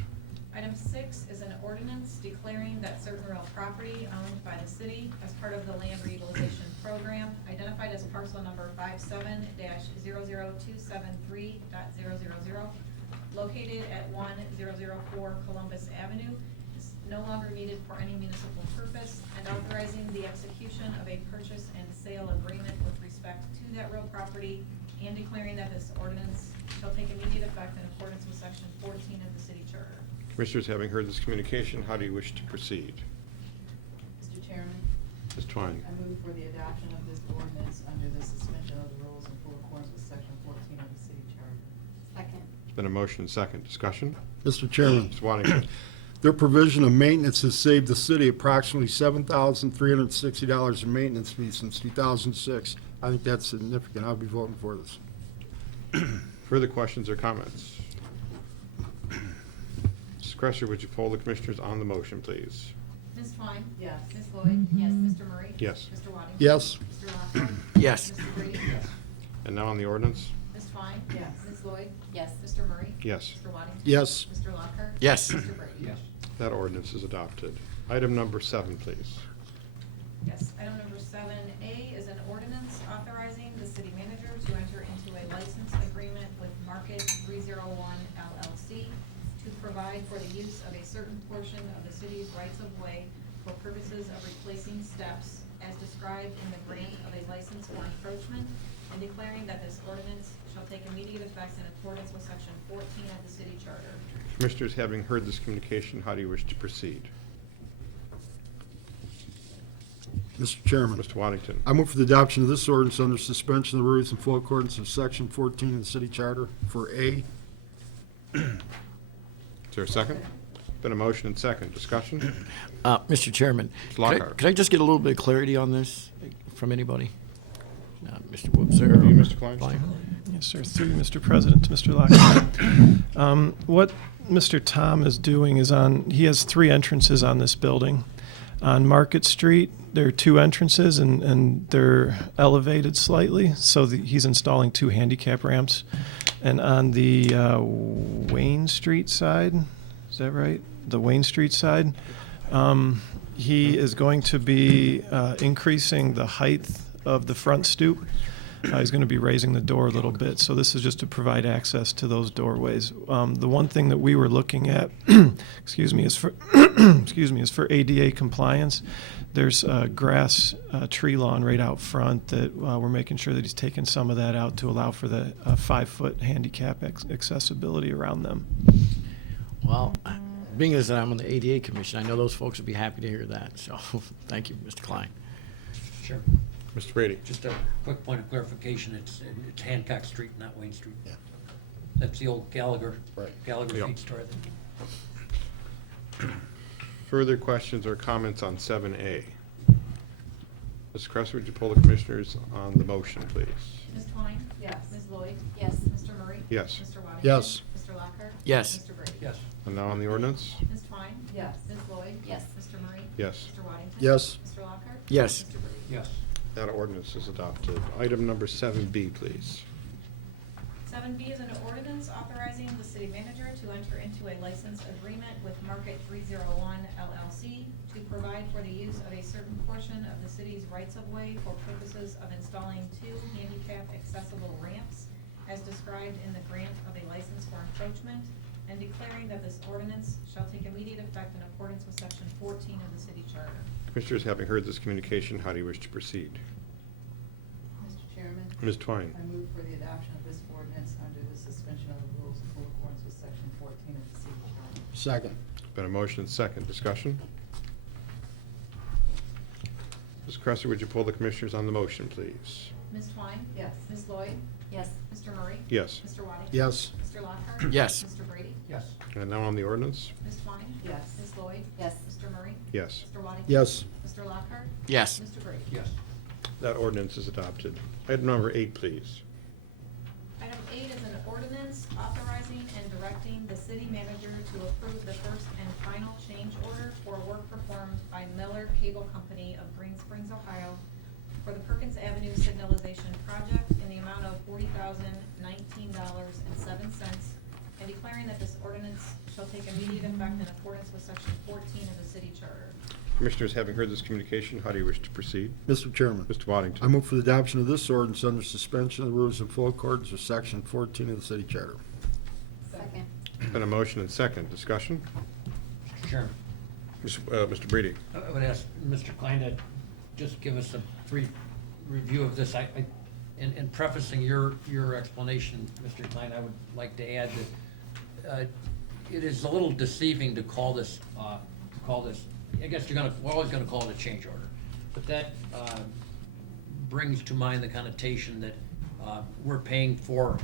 Item 6 is an ordinance declaring that certain real property owned by the city as part of the land reutilization program identified as parcel number 57-00273.000 located at 1004 Columbus Avenue is no longer needed for any municipal purpose, and authorizing the execution of a purchase and sale agreement with respect to that real property, and declaring that this ordinance shall take immediate effect in accordance with section 14 of the city charter. Commissioners, having heard this communication, how do you wish to proceed? Mr. Chairman, Ms. Twine. I move for the adoption of this ordinance under the suspension of the rules in full accordance with section 14 of the city charter. Second. Been a motion and second. Discussion? Mr. Chairman, Mr. Waddington. their provision of maintenance has saved the city approximately $7,360 in maintenance fees since 2006. I think that's significant. I'll be voting for this. Further questions or comments? Mrs. Mrs. Cresser, would you poll the commissioners on the motion, please? Ms. Twine? Yes. Ms. Lloyd? Yes. Mr. Murray? Yes. Mr. Waddington? Yes. Mr. Lockhart? Yes. Mr. Brady? And now on the ordinance? Ms. Twine? Yes. Ms. Lloyd? Yes. Mr. Murray? Yes. Mr. Waddington? Yes. Mr. Lockhart? Yes. Mr. Brady? Yes. That ordinance is adopted. Item number 7, please. Yes, item number 7A is an ordinance authorizing the city manager to enter into a license agreement with Market 301 LLC to provide for the use of a certain portion of the city's rights of way for purposes of replacing steps as described in the grant of a license for encroachment, and declaring that this ordinance shall take immediate effect in accordance with section 14 of the city charter. Commissioners, having heard this communication, how do you wish to proceed? Mr. Chairman, Mr. Waddington? I move for the adoption of this ordinance under suspension of the rules in full accordance with Section 14 of the city charter for A. Is there a second? Been a motion and second. Discussion? Mr. Chairman, Mr. Lockhart. could I just get a little bit of clarity on this from anybody? Mr. Woods there? You, Mr. Klein? Yes, sir. Through you, Mr. President, to Mr. Lockhart. What Mr. Tom is doing is he has 3 entrances on this building. On Market Street, there are 2 entrances, and they're elevated slightly, so he's installing 2 handicap ramps. And on the Wayne Street side, is that right? The Wayne Street side, he is going to be increasing the height of the front stoop. He's going to be raising the door a little bit, so this is just to provide access to those doorways. The one thing that we were looking at, excuse me, is for is for ADA compliance. There's a grass tree lawn right out front that we're making sure that he's taking some of that out to allow for the 5-foot handicap accessibility around them. Well, being as I'm on the ADA commission, I know those folks would be happy to hear that, so thank you, Mr. Klein. Sure. Mr. Brady? Just a quick point of clarification, it's Hancock Street, not Wayne Street. Yeah. That's the old Gallagher Yep. feed store. Further questions or comments on 7A? Mrs. Cresser, would you poll the commissioners on the motion, please? Ms. Twine? Yes. Ms. Lloyd? Yes. Mr. Murray? Yes. Mr. Waddington? Yes. Mr. Lockhart? Yes. Mr. Brady? Yes. And now on the ordinance? Ms. Twine? Yes. Ms. Lloyd? Yes. Mr. Murray? Yes. Mr. Waddington? Yes. Mr. Lockhart? Yes. Mr. Brady? Yes. That ordinance is adopted. Item number 7B, please. 7B is an ordinance authorizing the city manager to enter into a license agreement with Market 301 LLC to provide for the use of a certain portion of the city's rights of way for purposes of installing 2 handicap accessible ramps as described in the grant of a license for encroachment, and declaring that this ordinance shall take immediate effect in accordance with section 14 of the city charter. Commissioners, having heard this communication, how do you wish to proceed? Mr. Chairman, Ms. Twine? I move for the adoption of this ordinance under the suspension of the rules in full accordance with section 14 of the city charter. Second. Been a motion and second. Discussion? Ms. Cresser, would you poll the commissioners on the motion, please? Ms. Twine? Yes. Ms. Lloyd? Yes. Mr. Murray? Yes. Mr. Waddington? Yes. Mr. Lockhart? Yes. Mr. Brady? Yes. And now on the ordinance? Ms. Twine? Yes. Ms. Lloyd? Yes. Mr. Murray? Yes. Mr. Waddington? Yes. Mr. Lockhart? Yes. Mr. Brady? Yes. That ordinance is adopted. Item number 8, please. Item 8 is an ordinance authorizing and directing the city manager to approve the first and final change order for work performed by Miller Cable Company of Green Springs, Ohio, for the Perkins Avenue signalization project in the amount of $40,019.07, and declaring that this ordinance shall take immediate effect in accordance with section 14 of the city charter. Commissioners, having heard this communication, how do you wish to proceed? Mr. Chairman, Mr. Waddington? I move for the adoption of this ordinance under suspension of the rules in full accordance with Section 14 of the city charter. Second. Been a motion and second. Discussion? Mr. Chairman, Mr. Brady? I would ask Mr. Klein to just give us a brief review of this. In prefacing your explanation, Mr. Klein, I would like to add that it is a little deceiving to call this, I guess we're always gonna call it a change order. But that brings to mind the connotation that we're paying more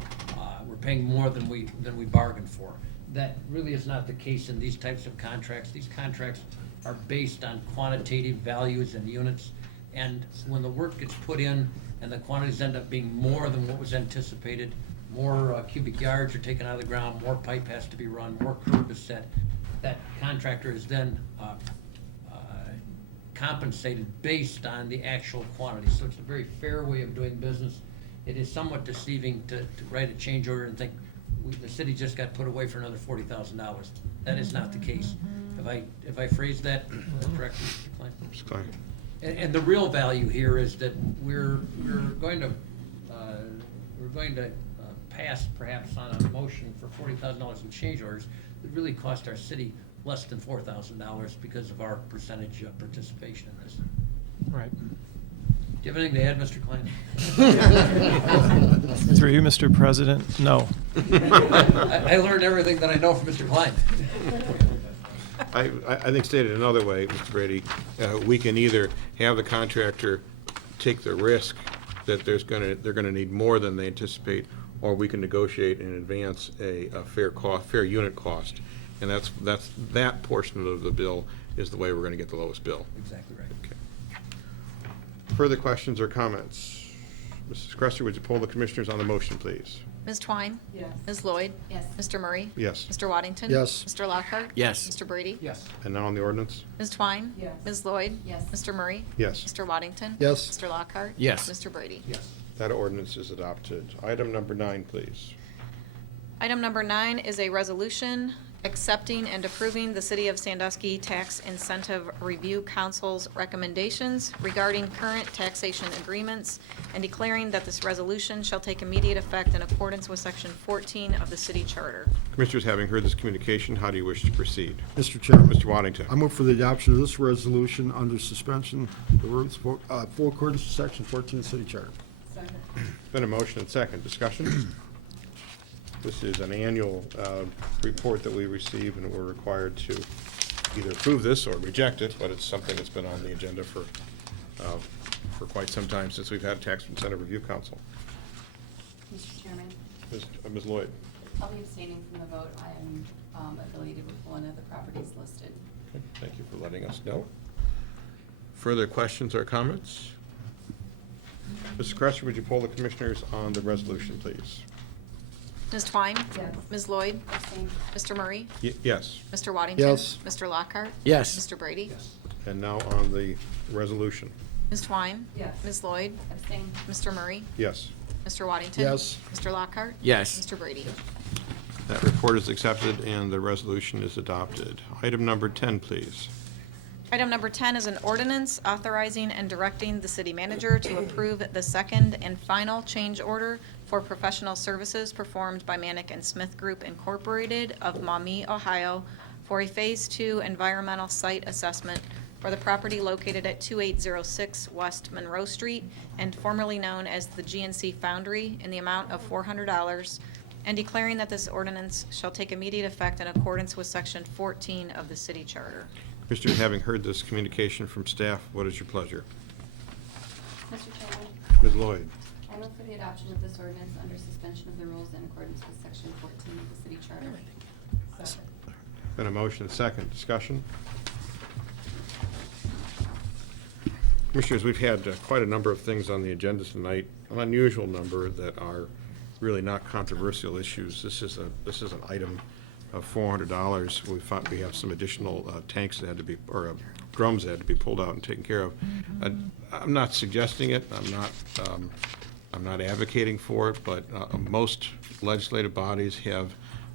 than we bargained for. That really is not the case in these types of contracts. These contracts are based on quantitative values and units. And when the work gets put in and the quantities end up being more than what was anticipated, more cubic yards are taken out of the ground, more pipe has to be run, more curb is set, that contractor is then compensated based on the actual quantity. So it's a very fair way of doing business. It is somewhat deceiving to write a change order and think the city just got put away for another $40,000. That is not the case. If I phrase that correctly, Mr. Klein? Mr. Klein? And the real value here is that we're going to pass perhaps on a motion for $40,000 in change orders that really cost our city less than $4,000 because of our percentage of participation in this. Right. Do you have anything to add, Mr. Klein? Through you, Mr. President, no. I learned everything that I know from Mr. Klein. I think stated another way, Mr. Brady, we can either have the contractor take the risk that they're gonna need more than they anticipate, or we can negotiate in advance a fair unit cost. And that portion of the bill is the way we're gonna get the lowest bill. Exactly right. Okay. Further questions or comments? Mrs. Cresser, would you poll the commissioners on the motion, please? Ms. Twine? Yes. Ms. Lloyd? Yes. Mr. Murray? Yes. Mr. Waddington? Yes. Mr. Lockhart? Yes. Mr. Brady? Yes. And now on the ordinance? Ms. Twine? Yes. Ms. Lloyd? Yes. Mr. Murray? Yes. Mr. Waddington? Yes. Mr. Lockhart? Yes. Mr. Brady? Yes. That ordinance is adopted. Item number 9, please. Item number 9 is a resolution accepting and approving the City of Sandusky Tax Incentive Review Council's recommendations regarding current taxation agreements and declaring that this resolution shall take immediate effect in accordance with Section 14 of the City Charter. Commissioners, having heard this communication, how do you wish to proceed? Mr. Chairman. Mr. Waddington? I move for the adoption of this resolution under suspension of the rules for full accordance to Section 14 City Charter. Second. Been a motion and second. Discussion? This is an annual report that we receive, and we're required to either approve this or reject it, but it's something that's been on the agenda for quite some time, since we've had Tax Incentive Review Council. Mr. Chairman, Ms. Lloyd? I'll be abstaining from the vote. I am affiliated with one of the properties listed. Okay, thank you for letting us know. Further questions or comments? Mrs. Cresser, would you poll the commissioners on the resolution, please? Ms. Twine? Yes. Ms. Lloyd? Abstain. Mr. Murray? Yes. Mr. Waddington? Yes. Mr. Lockhart? Yes. Mr. Brady? Yes. And now on the resolution. Ms. Twine? Yes. Ms. Lloyd? Abstain. Mr. Murray? Yes. Mr. Waddington? Yes. Mr. Lockhart? Yes. Mr. Brady? That report is accepted and the resolution is adopted. Item number 10, please. Item number 10 is an ordinance authorizing and directing the city manager to approve the second and final change order for professional services performed by Manick and Smith Group Incorporated of Maumee, Ohio, for a Phase 2 environmental site assessment for the property located at 2806 West Monroe Street and formerly known as the GNC Foundry in the amount of $400, and declaring that this ordinance shall take immediate effect in accordance with Section 14 of the City Charter. Commissioners, having heard this communication from staff, what is your pleasure? Mr. Chairman, Ms. Lloyd? I move for the adoption of this ordinance under suspension of the rules in accordance with Section 14 of the City Charter. Second. Been a motion and second. Discussion? Commissioners, we've had quite a number of things on the agenda tonight, an unusual number that are really not controversial issues. This is an item of $400. We have some additional tanks that had to be, or drums that had to be pulled out and taken care of. I'm not suggesting it. I'm not advocating for it, but most legislative bodies have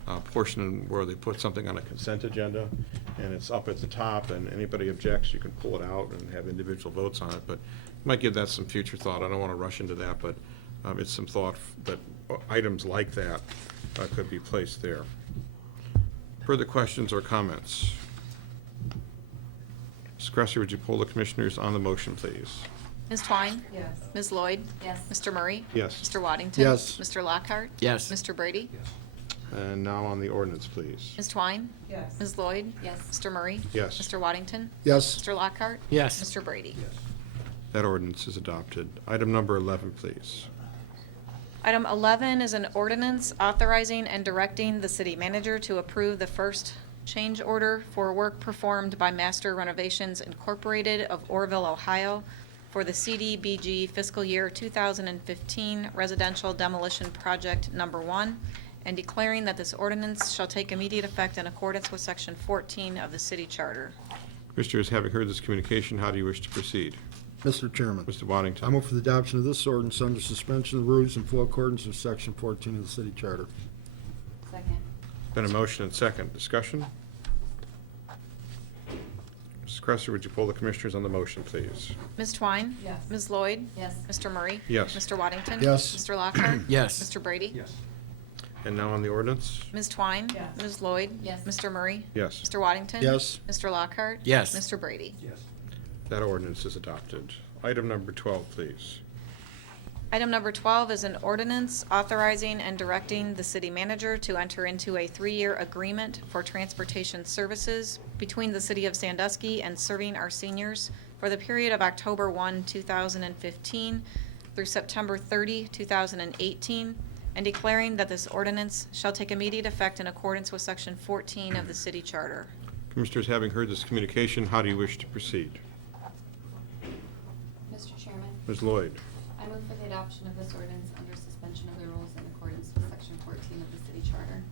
a portion where they put something on a consent agenda, and it's up at the top, and anybody objects, you can pull it out and have individual votes on it. But might give that some future thought. I don't want to rush into that, but it's some thought that items like that could be placed there. Further questions or comments? Ms. Cresser, would you poll the commissioners on the motion, please? Ms. Twine? Yes. Ms. Lloyd? Yes. Mr. Murray? Yes. Mr. Waddington? Yes. Mr. Lockhart? Yes. Mr. Brady? Yes. And now on the ordinance, please. Ms. Twine? Yes. Ms. Lloyd? Yes. Mr. Murray? Yes. Mr. Waddington? Yes. Mr. Lockhart? Yes. Mr. Brady? Yes. That ordinance is adopted. Item number 11, please. Item 11 is an ordinance authorizing and directing the city manager to approve the first change order for work performed by Master Renovations Incorporated of Orrville, Ohio, for the CDBG fiscal year 2015 residential demolition project number 1, and declaring that this ordinance shall take immediate effect in accordance with Section 14 of the city charter. Commissioners, having heard this communication, how do you wish to proceed? Mr. Chairman, Mr. I Waddington. move for the adoption of this ordinance under suspension of the rules in full accordance with Section 14 of the city charter. Second. Been a motion and second. Discussion? Mrs. Cresser, would you poll the commissioners on the motion, please? Ms. Twine? Yes. Ms. Lloyd? Yes. Mr. Murray? Yes. Mr. Waddington? Yes. Mr. Lockhart? Yes. Mr. Brady? Yes. And now on the ordinance? Ms. Twine? Yes. Ms. Lloyd? Yes. Mr. Murray? Yes. Mr. Waddington? Yes. Mr. Lockhart? Yes. Mr. Brady? Yes. That ordinance is adopted. Item number 12, please. Item number 12 is an ordinance authorizing and directing the city manager to enter into a 3-year agreement for transportation services between the city of Sandusky and Serving Our Seniors for the period of October 1, 2015 through September 30, 2018, and declaring that this ordinance shall take immediate effect in accordance with Section 14 of the city charter. Commissioners, having heard this communication, how do you wish to proceed? Mr. Chairman, Ms. Lloyd. I move for the adoption of this ordinance under suspension of the rules in accordance with Section 14 of the city charter.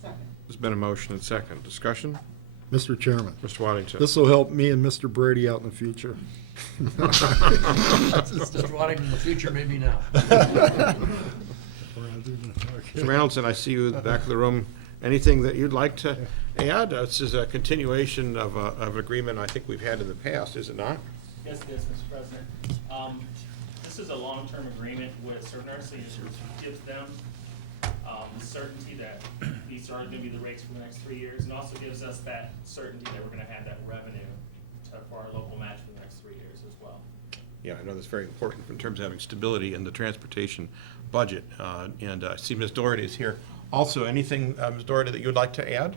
Second. There's been a motion and second. Discussion? Mr. Chairman, Mr. Waddington. this will help me and Mr. Brady out in the future. Just wanting in the future, maybe now. Mr. Reynolds, I see you at the back of the room. Anything that you'd like to add? This is a continuation of an agreement I think we've had in the past, is it not? Yes, it is, Mr. President. This is a long-term agreement with Serving Our Seniors, which gives them the certainty that these are gonna be the rates for the next 3 years, and also gives us that certainty that we're gonna have that revenue for our local match for the next 3 years as well. Yeah, I know that's very important in terms of having stability in the transportation budget. And I see Ms. Doherty is here. Also, anything, Ms. Doherty, that you would like to add?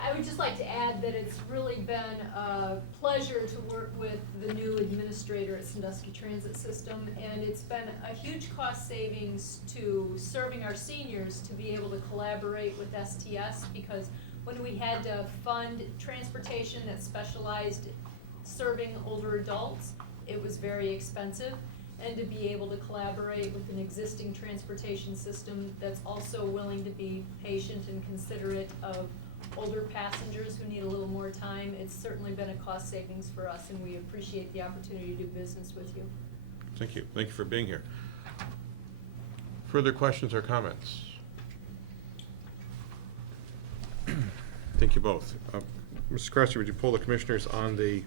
I would just like to add that it's really been a pleasure to work with the new administrator at Sandusky Transit System, and it's been a huge cost savings to Serving Our Seniors to be able to collaborate with STS, because when we had to fund transportation that specialized serving older adults, it was very expensive. And to be able to collaborate with an existing transportation system that's also willing to be patient and considerate of older passengers who need a little more time, it's certainly been a cost savings for us, and we appreciate the opportunity to do business with you. Thank you. Thank you for being here. Further questions or comments? Thank you both. Mrs. Cresser, would you poll the commissioners on the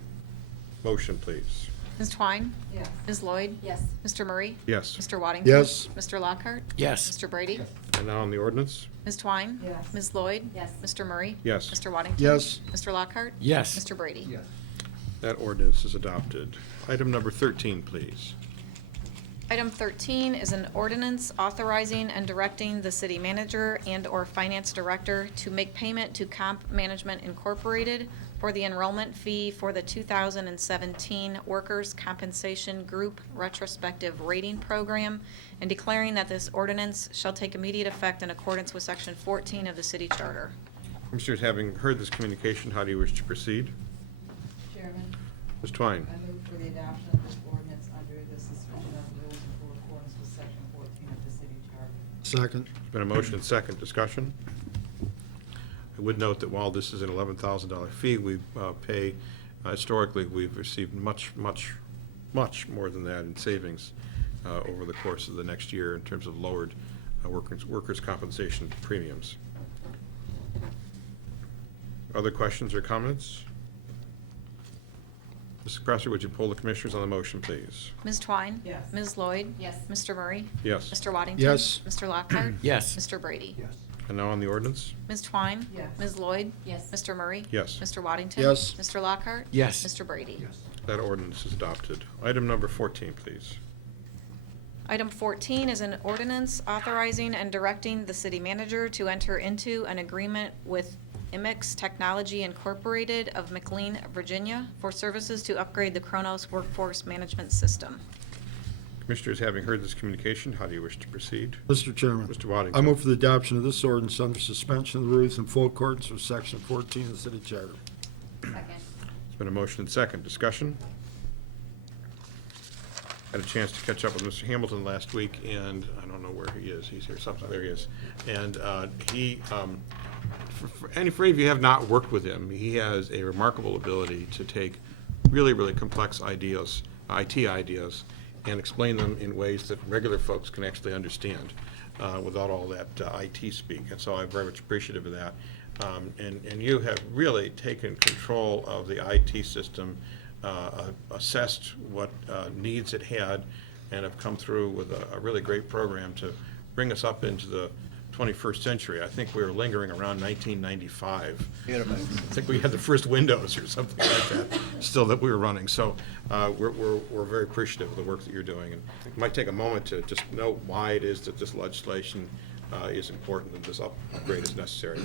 motion, please? Ms. Twine? Yes. Ms. Lloyd? Yes. Mr. Murray? Yes. Mr. Waddington? Yes. Mr. Lockhart? Yes. Mr. Brady? And now on the ordinance? Ms. Twine? Yes. Ms. Lloyd? Yes. Mr. Murray? Yes. Mr. Waddington? Yes. Mr. Lockhart? Yes. Mr. Brady? Yes. That ordinance is adopted. Item number 13, please. Item 13 is an ordinance authorizing and directing the city manager and/or finance director to make payment to Comp Management Incorporated for the enrollment fee for the 2017 Workers' Compensation Group Retrospective Rating Program, and declaring that this ordinance shall take immediate effect in accordance with Section 14 of the city charter. Commissioners, having heard this communication, how do you wish to proceed? Chairman, Ms. Twine. I move for the adoption of this ordinance under the suspension of the rules in full accordance with Section 14 of the city charter. Second. There's been a motion and second. Discussion? I would note that while this is an $11,000 fee, we pay, historically, we've received much more than that in savings over the course of the next year in terms of lowered workers' compensation premiums. Other questions or comments? Mrs. Cresser, would you poll the commissioners on the motion, please? Ms. Twine? Yes. Ms. Lloyd? Yes. Mr. Murray? Yes. Mr. Waddington? Yes. Mr. Lockhart? Yes. Mr. Brady? Yes. And now on the ordinance? Ms. Twine? Yes. Ms. Lloyd? Yes. Mr. Murray? Yes. Mr. Waddington? Yes. Mr. Lockhart? Yes. Mr. Brady? Yes. That ordinance is adopted. Item number 14, please. Item 14 is an ordinance authorizing and directing the city manager to enter into an agreement with Imix Technology Incorporated of McLean, Virginia, for services to upgrade the Kronos Workforce Management System. Commissioners, having heard this communication, how do you wish to proceed? Mr. Chairman. Mr. Waddington. I move for the adoption of this ordinance under suspension of the rules in full accordance with Section 14 of the city charter. Second. There's been a motion and second. Discussion? had a chance to catch up with Mr. Hamilton last week, and I don't know where he is. He's here something. There he is. And for any of you have not worked with him, he has a remarkable ability to take really, really complex ideas, IT ideas, and explain them in ways that regular folks can actually understand without all that IT speak. And so I'm very much appreciative of that. And you have really taken control of the IT system, assessed what needs it had, and have come through with a really great program to bring us up into the 21st century. I think we were lingering around 1995. I think we had the first Windows or something like that still that we were running. So we're very appreciative of the work that you're doing. And it might take a moment to just note why it is that this legislation is important and this upgrade is necessary.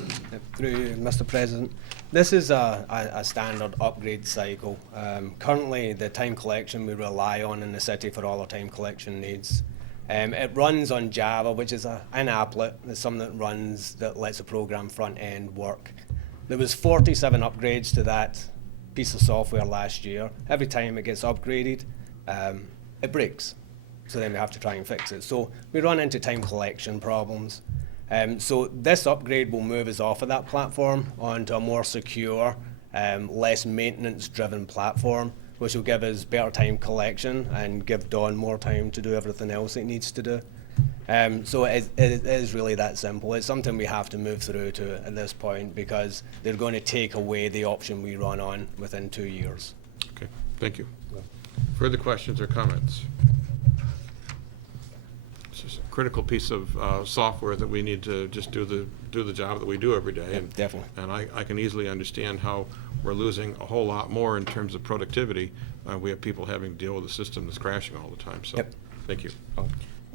Through you, Mr. President. This is a standard upgrade cycle. Currently, the time collection we rely on in the city for all our time collection needs. It runs on Java, which is an applet. There's something that runs that lets the program front end work. There was 47 upgrades to that piece of software last year. Every time it gets upgraded, it breaks. So then we have to try and fix it. So we run into time collection problems. So this upgrade will move us off of that platform onto a more secure, less maintenance-driven platform, which will give us better time collection and give Dawn more time to do everything else it needs to do. So it is really that simple. It's something we have to move through to at this point because they're going to take away the option we run on within 2 years. Okay, thank you. Further questions or comments? It's just a critical piece of software that we need to just do the job that we do every day. And, definitely. And I can easily understand how we're losing a whole lot more in terms of productivity. We have people having to deal with a system that's crashing all the time. So, thank you.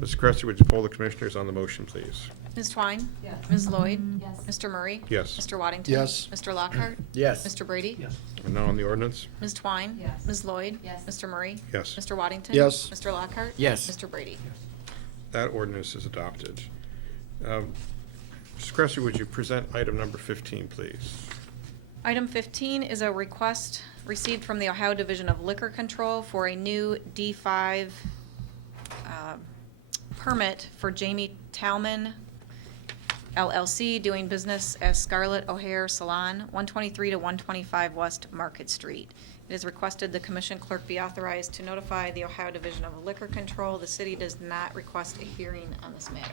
Mr. Cresser, would you poll the commissioners on the motion, please? Ms. Twine? Yes. Ms. Lloyd? Yes. Mr. Murray? Yes. Mr. Waddington? Yes. Mr. Lockhart? Yes. Mr. Brady? Yes. And now on the ordinance? Ms. Twine? Yes. Ms. Lloyd? Yes. Mr. Murray? Yes. Mr. Waddington? Yes. Mr. Lockhart? Yes. Mr. Brady? That ordinance is adopted. Mr. Cresser, would you present item number 15, please? Item 15 is a request received from the Ohio Division of Liquor Control for a new D5 permit for Jamie Talman, LLC, doing business as Scarlett O'Hare Salon, 123 to 125 West Market Street. It is requested the commission clerk be authorized to notify the Ohio Division of Liquor Control. The city does not request a hearing on this matter.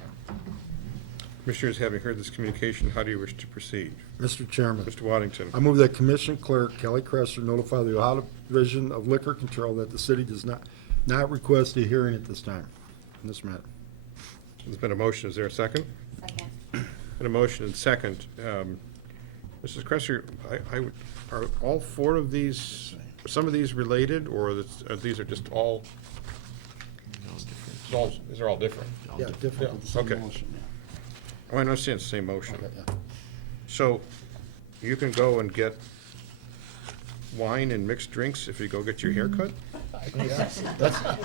Commissioners, having heard this communication, how do you wish to proceed? Mr. Chairman, Mr. Waddington? I move that Commission Clerk Kelly Cresser notify the Ohio Division of Liquor Control that the city does not request a hearing at this time in this matter. There's been a motion. Is there a second? Second. And a motion and second. Mrs. Cresser, are all four of these, some of these related, or these are just all, these are all different? Yeah, different. with the same Okay. motion, yeah. Oh, I understand it's the same motion. Okay, yeah. So you can go and get wine and mixed drinks if you go get your hair cut?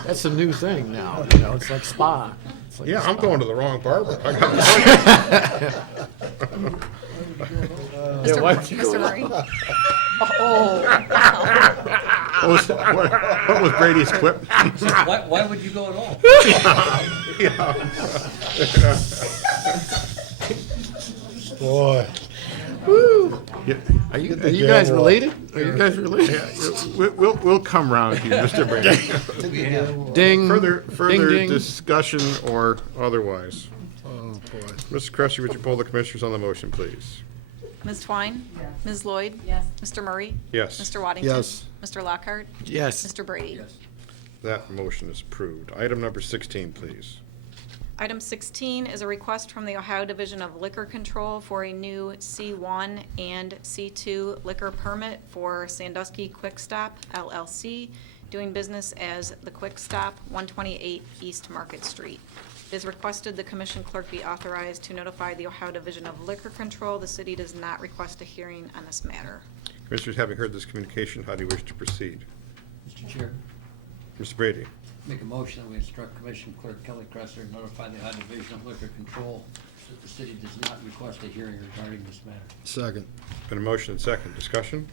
That's a new thing now, you know, it's like spa. It's like Yeah, a I'm spa. going to the wrong barber. I got Yeah, why don't you go Mr. to- Murray? What was Brady's quip? Why would you go at all? Boy. Yeah. Are you the guys gavel. related? Are you guys related? We'll come round to you, Mr. Brady. Ding. Further Ding, ding. discussion or otherwise? Oh, boy. Mr. Cresser, would you poll the commissioners on the motion, please? Ms. Twine? Yes. Ms. Lloyd? Yes. Mr. Murray? Yes. Mr. Waddington? Yes. Mr. Lockhart? Yes. Mr. Brady? That motion is approved. Item number 16, please. Item 16 is a request from the Ohio Division of Liquor Control for a new C1 and C2 liquor permit for Sandusky Quick Stop LLC, doing business as the Quick Stop, 128 East Market Street. It is requested the commission clerk be authorized to notify the Ohio Division of Liquor Control. The city does not request a hearing on this matter. Commissioners, having heard this communication, how do you wish to proceed? Mr. Chair, Mr. Brady? make a motion that we instruct Commission Clerk Kelly Cresser to notify the Ohio Division of Liquor Control that the city does not request a hearing regarding this matter. Second. Been a motion and second. Discussion?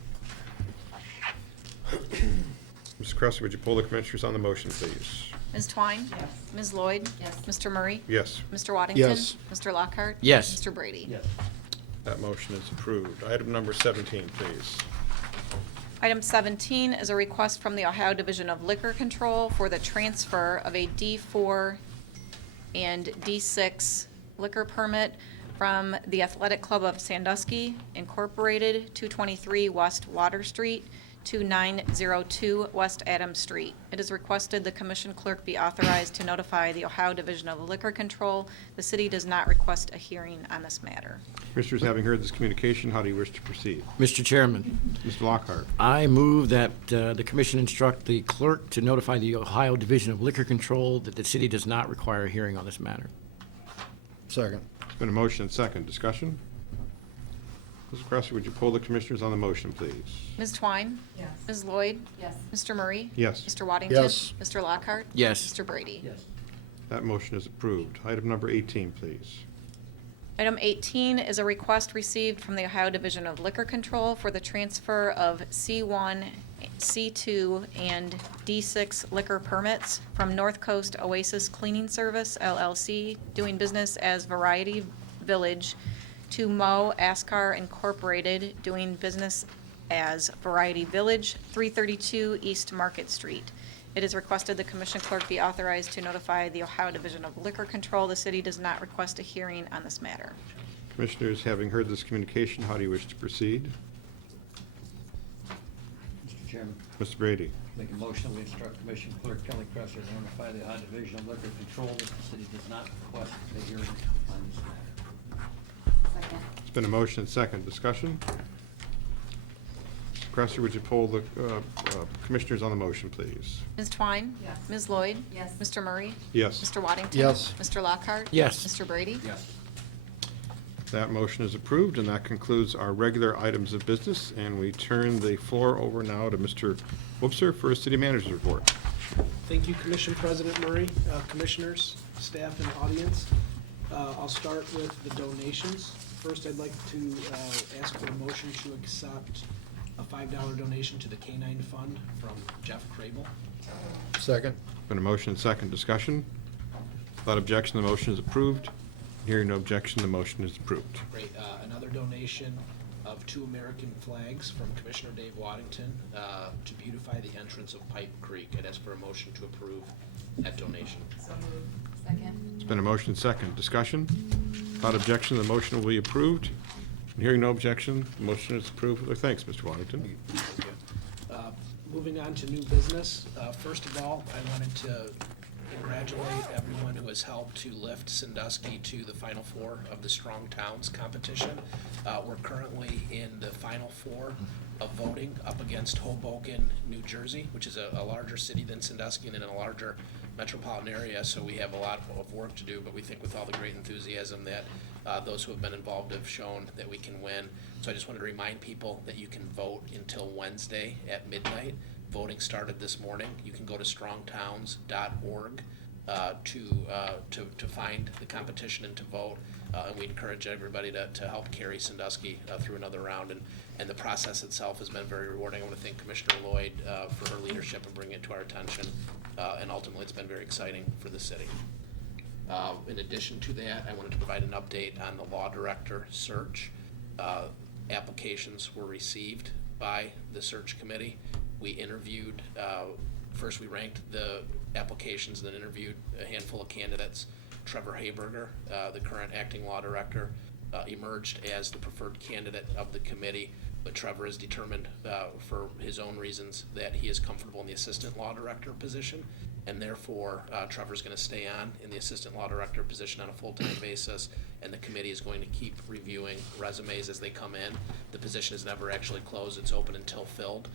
Mr. Cresser, would you poll the commissioners on the motion, please? Ms. Twine? Yes. Ms. Lloyd? Yes. Mr. Murray? Yes, Mr. Waddington? Yes. Mr. Lockhart? Yes. Mr. Brady? Yes. that motion is approved. Item number 17, please. Item 17 is a request from the Ohio Division of Liquor Control for the transfer of a D4 and D6 liquor permit from the Athletic Club of Sandusky Incorporated, 223 West Water Street, to 902 West Adams Street. It is requested the commission clerk be authorized to notify the Ohio Division of Liquor Control. The city does not request a hearing on this matter. Commissioners, having heard this communication, how do you wish to proceed? Mr. Chairman, Mr. Lockhart. I move that the commission instruct the clerk to notify the Ohio Division of Liquor Control that the city does not require a hearing on this matter. Second. There's been a motion and second. Discussion? Mrs. Crosser, would you poll the commissioners on the motion, please? Ms. Twine? Yes. Ms. Lloyd? Yes. Mr. Murray? Yes, Mr. Waddington? Yes. Mr. Lockhart? Yes. Mr. Brady? Yes. that motion is approved. Item number 18, please. Item 18 is a request received from the Ohio Division of Liquor Control for the transfer of C1, C2, and D6 liquor permits from North Coast Oasis Cleaning Service LLC, doing business as Variety Village, to Mo Ascar Incorporated, doing business as Variety Village, 332 East Market Street. It is requested the commission clerk be authorized to notify the Ohio Division of Liquor Control. The city does not request a hearing on this matter. Commissioners, having heard this communication, how do you wish to proceed? Mr. Chairman, Mr. Brady. make a motion, we instruct Commission Clerk Kelly Cresser to notify the Ohio Division of Liquor Control that the city does not request a hearing on this matter. Second. It's been a motion and second. Discussion? Mr. Crosser, would you poll the commissioners on the motion, please? Ms. Twine? Yes. Ms. Lloyd? Yes. Mr. Murray? Yes, Mr. Waddington? Yes. Mr. Lockhart? Yes. Mr. Brady? Yes. that motion is approved, and that concludes our regular items of business. And we turn the floor over now to Mr. Wobser for a city manager's report. Thank you, Commission President Murray, commissioners, staff, and audience. I'll start with the donations. First, I'd like to ask for a motion to accept a $5 donation to the Canine Fund from Jeff Crable. Second. Been a motion and second. Discussion? Without objection, the motion is approved. Hearing no objection, the motion is approved. Great. Another donation of 2 American flags from Commissioner Dave Waddington to beautify the entrance of Pipe Creek. I'd ask for a motion to approve that donation. So moved. Second. It's been a motion and second. Discussion? Without objection, the motion will be approved. Hearing no objection, the motion is approved. With our thanks, Mr. Waddington. Thank you. Moving on to new business. First of all, I wanted to congratulate everyone who has helped to lift Sandusky to the Final Four of the Strong Towns competition. We're currently in the Final Four of voting up against Hoboken, New Jersey, which is a larger city than Sandusky and in a larger metropolitan area, so we have a lot of work to do, but we think with all the great enthusiasm that those who have been involved have shown that we can win. So I just wanted to remind people that you can vote until Wednesday at midnight. Voting started this morning. You can go to strongtowns.org to find the competition and to vote. And we encourage everybody to help carry Sandusky through another round. And the process itself has been very rewarding. I want to thank Commissioner Lloyd for her leadership and bringing it to our attention. And ultimately, it's been very exciting for the city. In addition to that, I wanted to provide an update on the law director search. Applications were received by the search committee. We interviewed, first we ranked the applications and then interviewed a handful of candidates. Trevor Hayberger, the current acting law director, emerged as the preferred candidate of the committee, but Trevor is determined for his own reasons that he is comfortable in the assistant law director position, and therefore Trevor's going to stay on in the assistant law director position on a full-time basis, and the committee is going to keep reviewing resumes as they come in. The position is never actually closed. It's open until filled.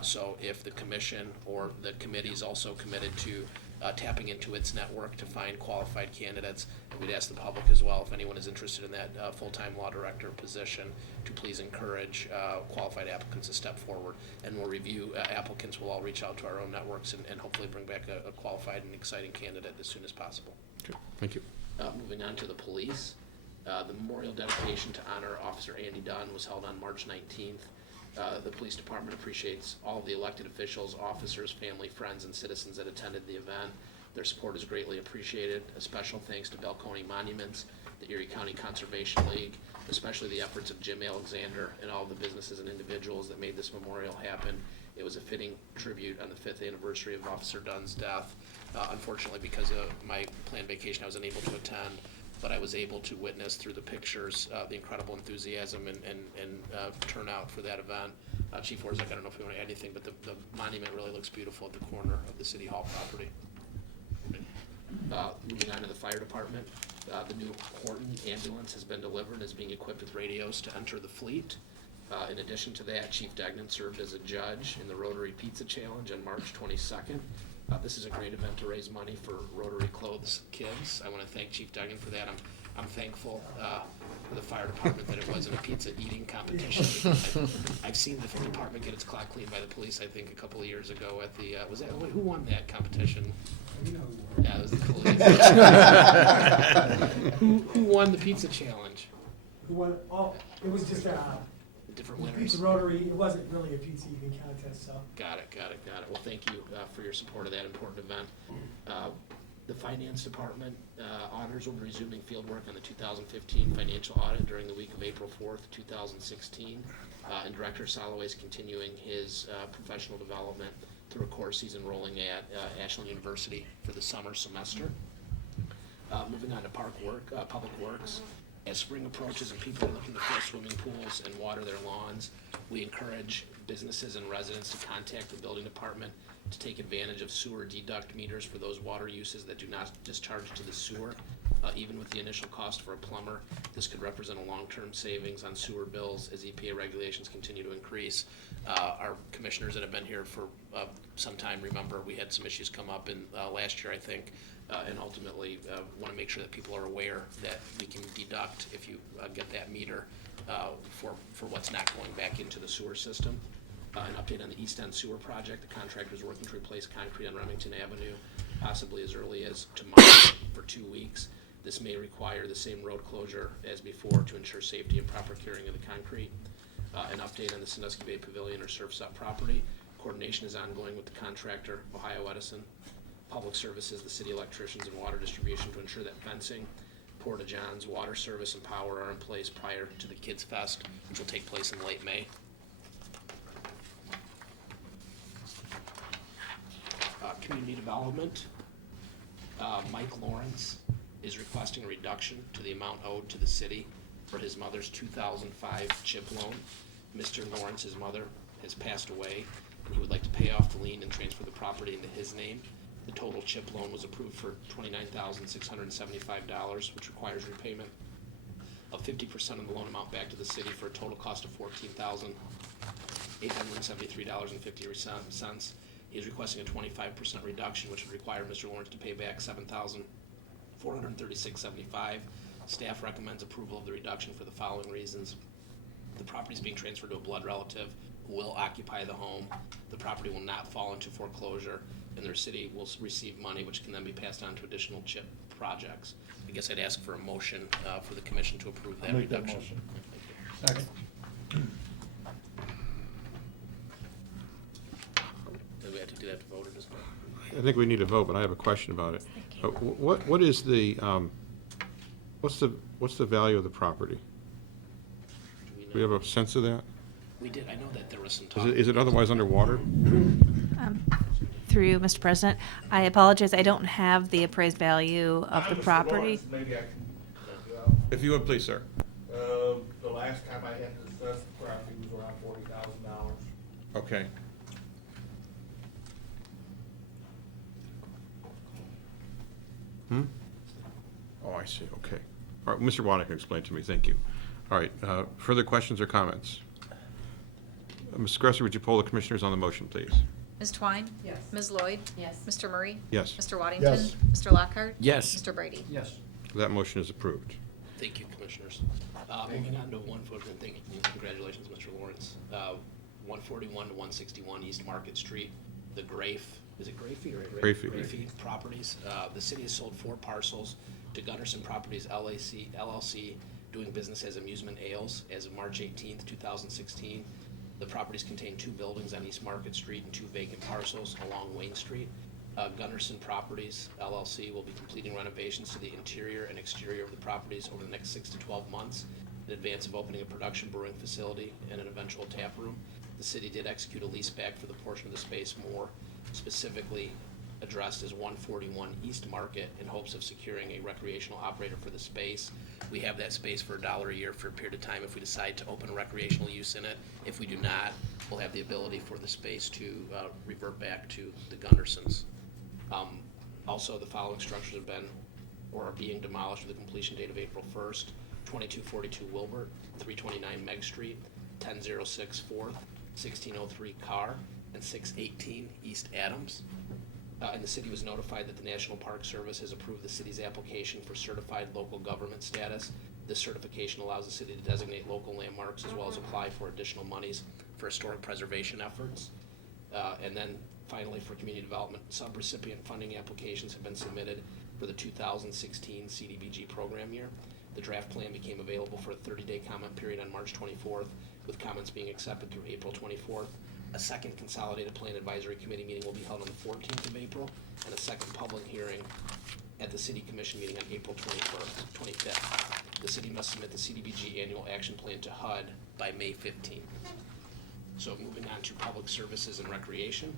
So if the commission or the committee is also committed to tapping into its network to find qualified candidates, and we'd ask the public as well, if anyone is interested in that full-time law director position, to please encourage qualified applicants to step forward. And we'll review applicants. We'll all reach out to our own networks and hopefully bring back a qualified and exciting candidate as soon as possible. Okay, thank you. Moving on to the police. The memorial dedication to honor Officer Andy Dunn was held on March 19th. The police department appreciates all of the elected officials, officers, family, friends, and citizens that attended the event. Their support is greatly appreciated. A special thanks to Belconi Monuments, the Erie County Conservation League, especially the efforts of Jim Alexander and all the businesses and individuals that made this memorial happen. It was a fitting tribute on the 5th anniversary of Officer Dunn's death. Unfortunately, because of my planned vacation, I was unable to attend, but I was able to witness through the pictures the incredible enthusiasm and turnout for that event. Chief Warzak, I don't know if you want to add anything, but the monument really looks beautiful at the corner of the City Hall property. Moving on to the fire department, the new Horton ambulance has been delivered and is being equipped with radios to enter the fleet. In addition to that, Chief Degnan served as a judge in the Rotary Pizza Challenge on March 22nd. This is a great event to raise money for Rotary Clothes Kids. I want to thank Chief Degnan for that. I'm thankful for the fire department that it wasn't a pizza eating competition. I've seen the department get its clock cleaned by the police, I think, a couple of years ago at the, who won that competition? Yeah, it was the police. Who won the pizza challenge? Who won? Oh, it was just Different winners. Pizza Rotary. It wasn't really a pizza eating contest, so. Got it. Well, thank you for your support of that important event. The Finance Department auditors will be resuming field work on the 2015 financial audit during the week of April 4th, 2016. And Director Soloway is continuing his professional development through a course he's enrolling at Ashland University for the summer semester. Moving on to Public Works. As spring approaches and people are looking to fill swimming pools and water their lawns, we encourage businesses and residents to contact the building department to take advantage of sewer deduct meters for those water uses that do not discharge to the sewer. Even with the initial cost for a plumber, this could represent a long-term savings on sewer bills as EPA regulations continue to increase. Our commissioners that have been here for some time remember we had some issues come up in last year, I think, and ultimately want to make sure that people are aware that we can deduct if you get that meter for what's not going back into the sewer system. An update on the East End Sewer Project. The contractor is working to replace concrete on Remington Avenue, possibly as early as tomorrow for 2 weeks. This may require the same road closure as before to ensure safety and proper curing of the concrete. An update on the Sandusky Bay Pavilion or Surf's Up property. Coordination is ongoing with the contractor, Ohio Edison. Public Services, the city electricians, and water distribution to ensure that fencing, Porta John's, water service, and power are in place prior to the Kids Fest, which will take place in late May. Community development. Mike Lawrence is requesting a reduction to the amount owed to the city for his mother's 2005 chip loan. Mr. Lawrence's mother has passed away, and he would like to pay off the lien and transfer the property into his name. The total chip loan was approved for $29,675, which requires repayment of 50% of the loan amount back to the city for a total cost of $14,873.50. He is requesting a 25% reduction, which would require Mr. Lawrence to pay back $7,436.75. Staff recommends approval of the reduction for the following reasons. The property is being transferred to a blood relative who will occupy the home. The property will not fall into foreclosure, and their city will receive money which can then be passed on to additional CHIP projects. I guess I'd ask for a motion for the commission to approve that reduction. Second. Do we have to do that to vote or just vote? I think we need a vote, but I have a question about it. What is the, what's the value of the property? Do we have a sense of that? We did. I know that there was some talk. Is it otherwise underwater? Through you, Mr. President, I apologize, I don't have the appraised value of the property. Maybe I can, If you would, please, sir. the last time I had to assess the property was around $40,000. Okay. Oh, I see, okay. All right, Mr. Wadock explained to me, thank you. All right, further questions or comments? Ms. Gresser, would you poll the commissioners on the motion, please? Ms. Twine? Yes. Ms. Lloyd? Yes. Mr. Murray? Yes. Mr. Waddington? Yes. Mr. Lockhart? Yes. Mr. Brady? Yes. That motion is approved. Thank you, commissioners. Moving on to one footnote thing, congratulations, Mr. Lawrence. 141 to 161 East Market Street, the is it Grafey or Grafey. Properties. The city has sold 4 parcels to Gunderson Properties LLC, doing business as Amusement Ales as of March 18th, 2016. The properties contain 2 buildings on East Market Street and 2 vacant parcels along Wayne Street. Gunderson Properties LLC will be completing renovations to the interior and exterior of the properties over the next 6 to 12 months in advance of opening a production brewing facility and an eventual tap room. The city did execute a lease back for the portion of the space more specifically addressed as 141 East Market in hopes of securing a recreational operator for the space. We have that space for $1 a year for a period of time if we decide to open a recreational use in it. If we do not, we'll have the ability for the space to revert back to the Gundersons. Also, the following structures have been or are being demolished with a completion date of April 1st, 2242 Wilbert, 329 Meg Street, 1006 4th, 1603 Carr, and 618 East Adams. And the city was notified that the National Park Service has approved the city's application for certified local government status. This certification allows the city to designate local landmarks as well as apply for additional monies for historic preservation efforts. And then finally, for community development, subrecipient funding applications have been submitted for the 2016 CDBG program year. The draft plan became available for a 30-day comment period on March 24th, with comments being accepted through April 24th. A second consolidated plan advisory committee meeting will be held on the 14th of April, and a second public hearing at the city commission meeting on April 25th. The city must submit the CDBG annual action plan to HUD by May 15th. So moving on to public services and recreation.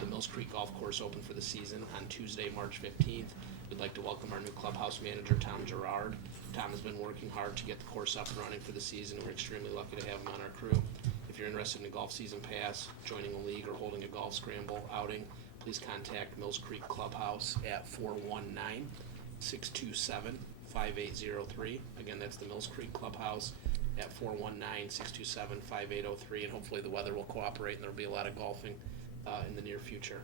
The Mills Creek Golf Course opened for the season on Tuesday, March 15th. We'd like to welcome our new clubhouse manager, Tom Gerard. Tom has been working hard to get the course up and running for the season. We're extremely lucky to have him on our crew. If you're interested in a golf season pass, joining a league, or holding a golf scramble outing, please contact Mills Creek Clubhouse at 419-627-5803. Again, that's the Mills Creek Clubhouse at 419-627-5803, and hopefully the weather will cooperate and there'll be a lot of golfing in the near future.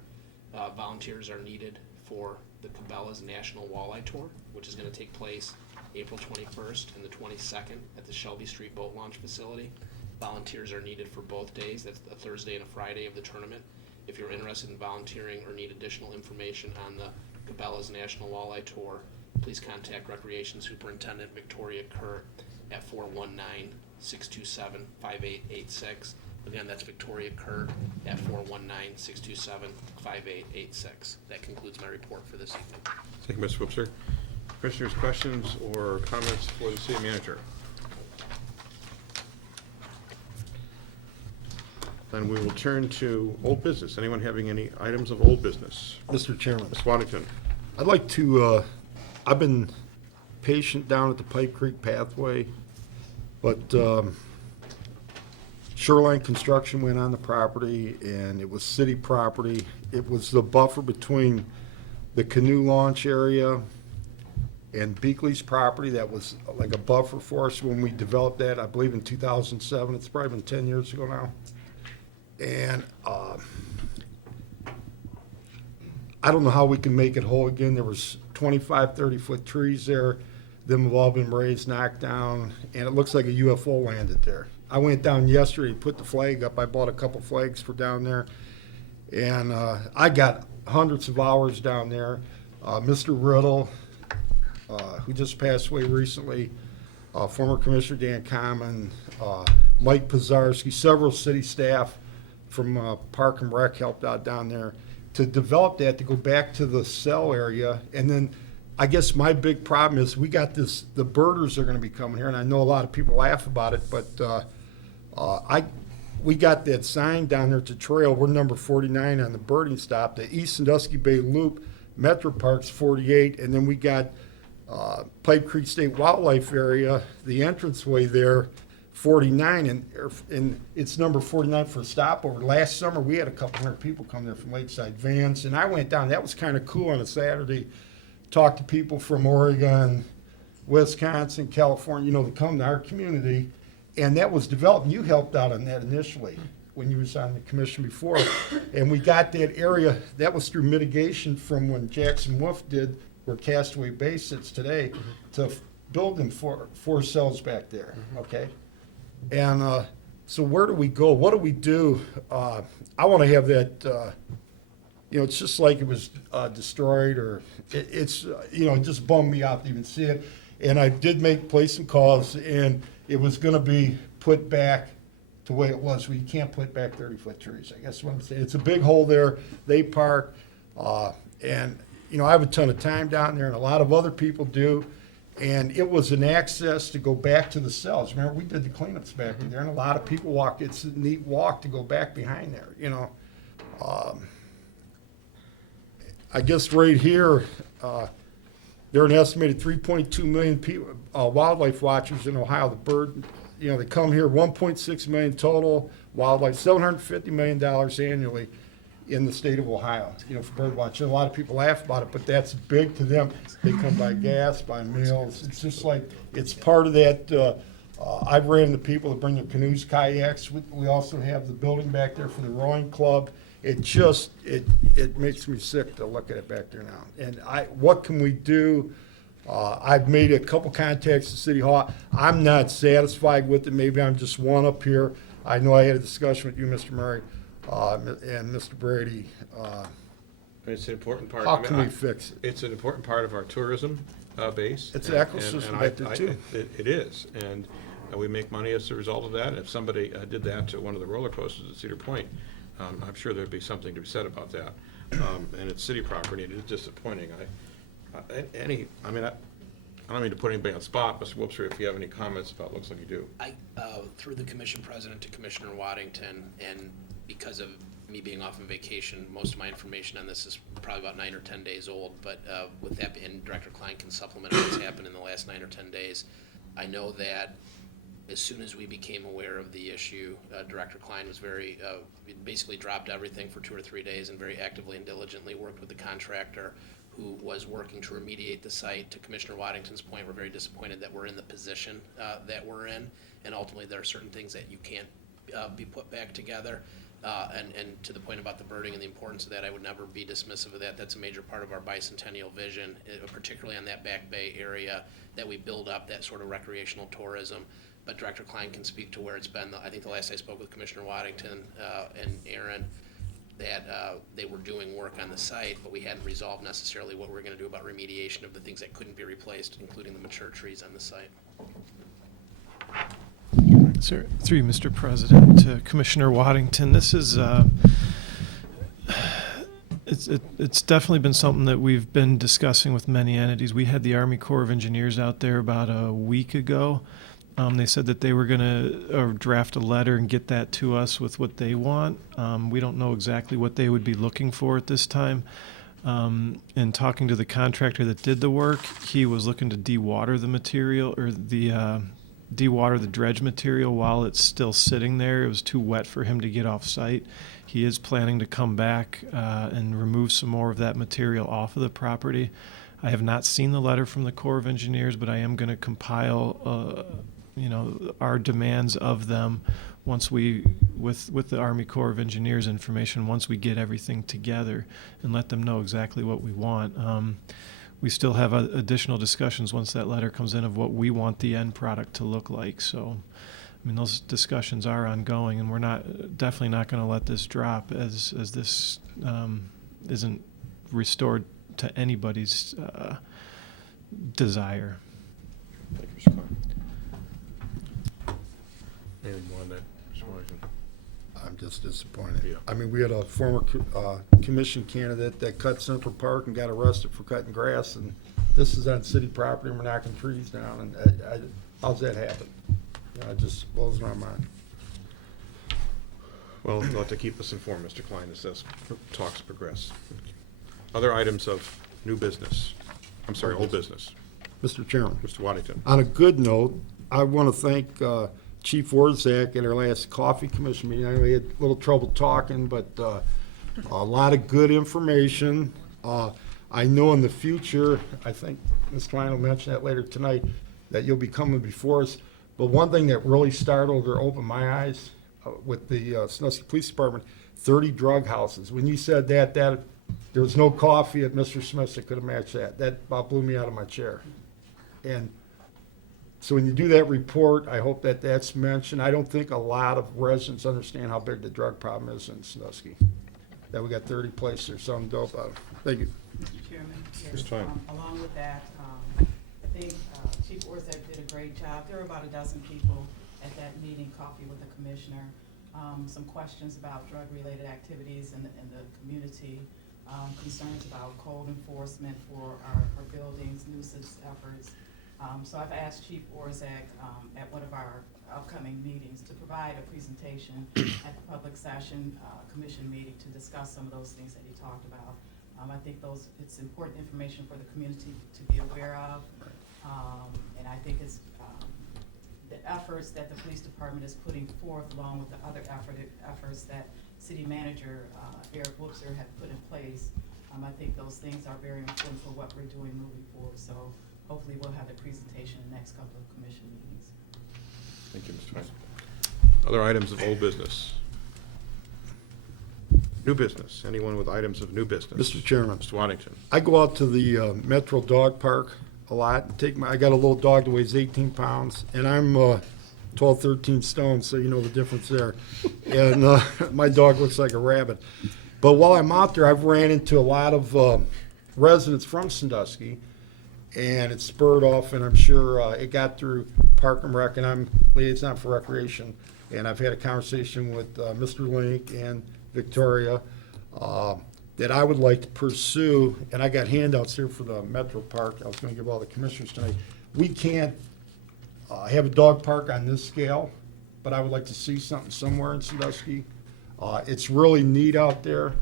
Volunteers are needed for the Cabela's National Walleye Tour, which is going to take place April 21st and the 22nd at the Shelby Street Boat Launch Facility. Volunteers are needed for both days. That's a Thursday and a Friday of the tournament. If you're interested in volunteering or need additional information on the Cabela's National Walleye Tour, please contact Recreation Superintendent Victoria Kerr at 419-627-5886. Again, that's Victoria Kerr at 419-627-5886. That concludes my report for this evening. Thank you, Mr. Wipser. Commissioners, questions or comments for the city manager? Then we will turn to old business. Anyone having any items of old business? Mr. Chairman, Ms. Waddington. I'd like to, I've been patient down at the Pipe Creek pathway, but Shoreline Construction went on the property, and it was city property. It was the buffer between the canoe launch area and Beakley's property that was like a buffer for us when we developed that, I believe in 2007. It's probably been 10 years ago now. And I don't know how we can make it whole again. There was 25, 30-foot trees there. Them have all been raised, knocked down, and it looks like a UFO landed there. I went down yesterday, put the flag up. I bought a couple flags for down there. And I got hundreds of hours down there. Mr. Riddle, who just passed away recently, former Commissioner Dan Common, Mike Pizarski, several city staff from Park and Rec helped out down there to develop that, to go back to the cell area. And then I guess my big problem is we got this, the birders are going to be coming here, and I know a lot of people laugh about it, but we got that sign down there at the trail. We're number 49 on the birding stop. The East Sandusky Bay Loop, Metro Park's 48, and then we got Pipe Creek State Wildlife Area, the entranceway there, 49, and it's number 49 for a stopover. Last summer, we had a couple hundred people come there from Lakeside Vans, and I went down. That was kind of cool on a Saturday. Talked to people from Oregon, Wisconsin, California, you know, to come to our community, and that was developed. You helped out on that initially when you was on the commission before, and we got that area. That was through mitigation from when Jackson Wolf did where Castaway Bay sits today, to build them four cells back there, okay? And so where do we go? What do we do? I want to have that, you know, it's just like it was destroyed, or it's, you know, it just bummed me out to even see it. And I did place some calls, and it was going to be put back to the way it was. We can't put back 30-foot trees, I guess what I'm saying. It's a big hole there. They park. And, you know, I have a ton of time down there, and a lot of other people do. And it was an access to go back to the cells. Remember, we did the cleanups back there, and a lot of people walk. It's a neat walk to go back behind there, you know. I guess right here, there are an estimated 3.2 million people, wildlife watchers in Ohio. The bird, you know, they come here, 1.6 million total wildlife, $750 million annually in the state of Ohio, you know, for bird watching. A lot of people laugh about it, but that's big to them. They come by gas, by meals. It's just like, it's part of that. I've ran into people that bring their canoes, kayaks. We also have the building back there for the rowing club. It just, it makes me sick to look at it back there now. And what can we do? I've made a couple contacts to City Hall. I'm not satisfied with it. Maybe I'm just one up here. I know I had a discussion with you, Mr. Murray, and Mr. Brady. It's an important part. How can we fix it? It's an important part of our tourism base. It's an ecosystem back there, too. It is, and we make money as a result of that. And if somebody did that to one of the roller coasters at Cedar Point, I'm sure there'd be something to be said about that. And it's city property, and it is disappointing. I don't mean to put anybody on the spot, Mr. Whoopser, if you have any comments about, looks like you do. Through the commission president to Commissioner Waddington, and because of me being off on vacation, most of my information on this is probably about 9 or 10 days old, but with that, and Director Klein can supplement what's happened in the last 9 or 10 days. I know that as soon as we became aware of the issue, Director Klein was basically dropped everything for 2 or 3 days and very actively and diligently worked with the contractor who was working to remediate the site. To Commissioner Waddington's point, we're very disappointed that we're in the position that we're in, and ultimately there are certain things that you can't be put back together. And to the point about the birding and the importance of that, I would never be dismissive of that. That's a major part of our bicentennial vision, particularly on that Back Bay area, that we build up that sort of recreational tourism. But Director Klein can speak to where it's been. I think the last I spoke with Commissioner Waddington and Aaron, that they were doing work on the site, but we hadn't resolved necessarily what we were going to do about remediation of the things that couldn't be replaced, including the mature trees on the site. Sir, through you, Mr. President, to Commissioner Waddington, this is it's definitely been something that we've been discussing with many entities. We had the Army Corps of Engineers out there about a week ago. They said that they were going to draft a letter and get that to us with what they want. We don't know exactly what they would be looking for at this time. And talking to the contractor that did the work, he was looking to dewater the material, or dewater the dredge material while it's still sitting there. It was too wet for him to get off site. He is planning to come back and remove some more of that material off of the property. I have not seen the letter from the Corps of Engineers, but I am going to compile our demands of them once we, with the Army Corps of Engineers information, once we get everything together and let them know exactly what we want. We still have additional discussions once that letter comes in of what we want the end product to look like. So, I mean, those discussions are ongoing, and we're definitely not going to let this drop as this isn't restored to anybody's desire. Thank you, Mr. Klein. Anything more on that, Mr. Washington? I'm just disappointed. Yeah. I mean, we had a former commission candidate that cut Central Park and got arrested for cutting grass, and this is on city property, and we're knocking trees down, and how's that happen? It just blows my mind. Well, you'll have to keep us informed, Mr. Klein, as those talks progress. Other items of new business? I'm sorry, old business. Mr. Chairman. Mr. Waddington. On a good note, I want to thank Chief Warzak at our last coffee commission meeting. I know we had a little trouble talking, but a lot of good information. I know in the future, I think Ms. Klein will mention that later tonight, that you'll be coming before us. But one thing that really startled or opened my eyes with the Sandusky Police Department, 30 drug houses. When you said that there was no coffee at Mr. Smith's that could have matched that. That about blew me out of my chair. And so when you do that report, I hope that that's mentioned. I don't think a lot of residents understand how big the drug problem is in Sandusky. That we got 30 places or something dope out of. Thank you. Mr. Chairman, yes, Ms. Klein. Along with that, I think Chief Orzak did a great job. There were about a dozen people at that meeting, coffee with the commissioner. Some questions about drug-related activities in the community. concerns about code enforcement for our buildings, nuisance efforts. So I've asked Chief Orzak at one of our upcoming meetings to provide a presentation at the public session commission meeting to discuss some of those things that he talked about. I think it's important information for the community to be aware of. And I think it's the efforts that the police department is putting forth, along with the other efforts that City Manager Eric Woopser had put in place. I think those things are very important for what we're doing moving forward. So hopefully we'll have the presentation in the next couple of commission meetings. Thank you, Mr. Vice. Other items of old business? New business? Anyone with items of new business? Mr. Chairman. Mr. Waddington. I go out to the Metro Dog Park a lot. I got a little dog that weighs 18 pounds, and I'm 12, 13 stone, so you know the difference there. And my dog looks like a rabbit. But while I'm out there, I've ran into a lot of residents from Sandusky, and it spurred off, and I'm sure it got through Park and Rec, and I'm liaison for recreation. And I've had a conversation with Mr. Link and Victoria that I would like to pursue, and I got handouts here for the Metro Park. I was going to give all the commissioners tonight. We can't have a dog park on this scale, but I would like to see something somewhere in Sandusky. It's really neat out there.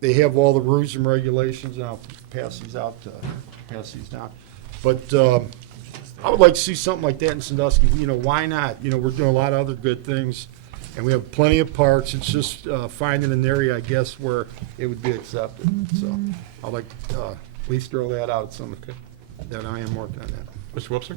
They have all the rules and regulations, and I'll pass these down. But I would like to see something like that in Sandusky. You know, why not? You know, we're doing a lot of other good things, and we have plenty of parks. It's just finding an area, I guess, where it would be accepted. So I'd like to at least throw that out, that I am working on that. Mr. Wobser?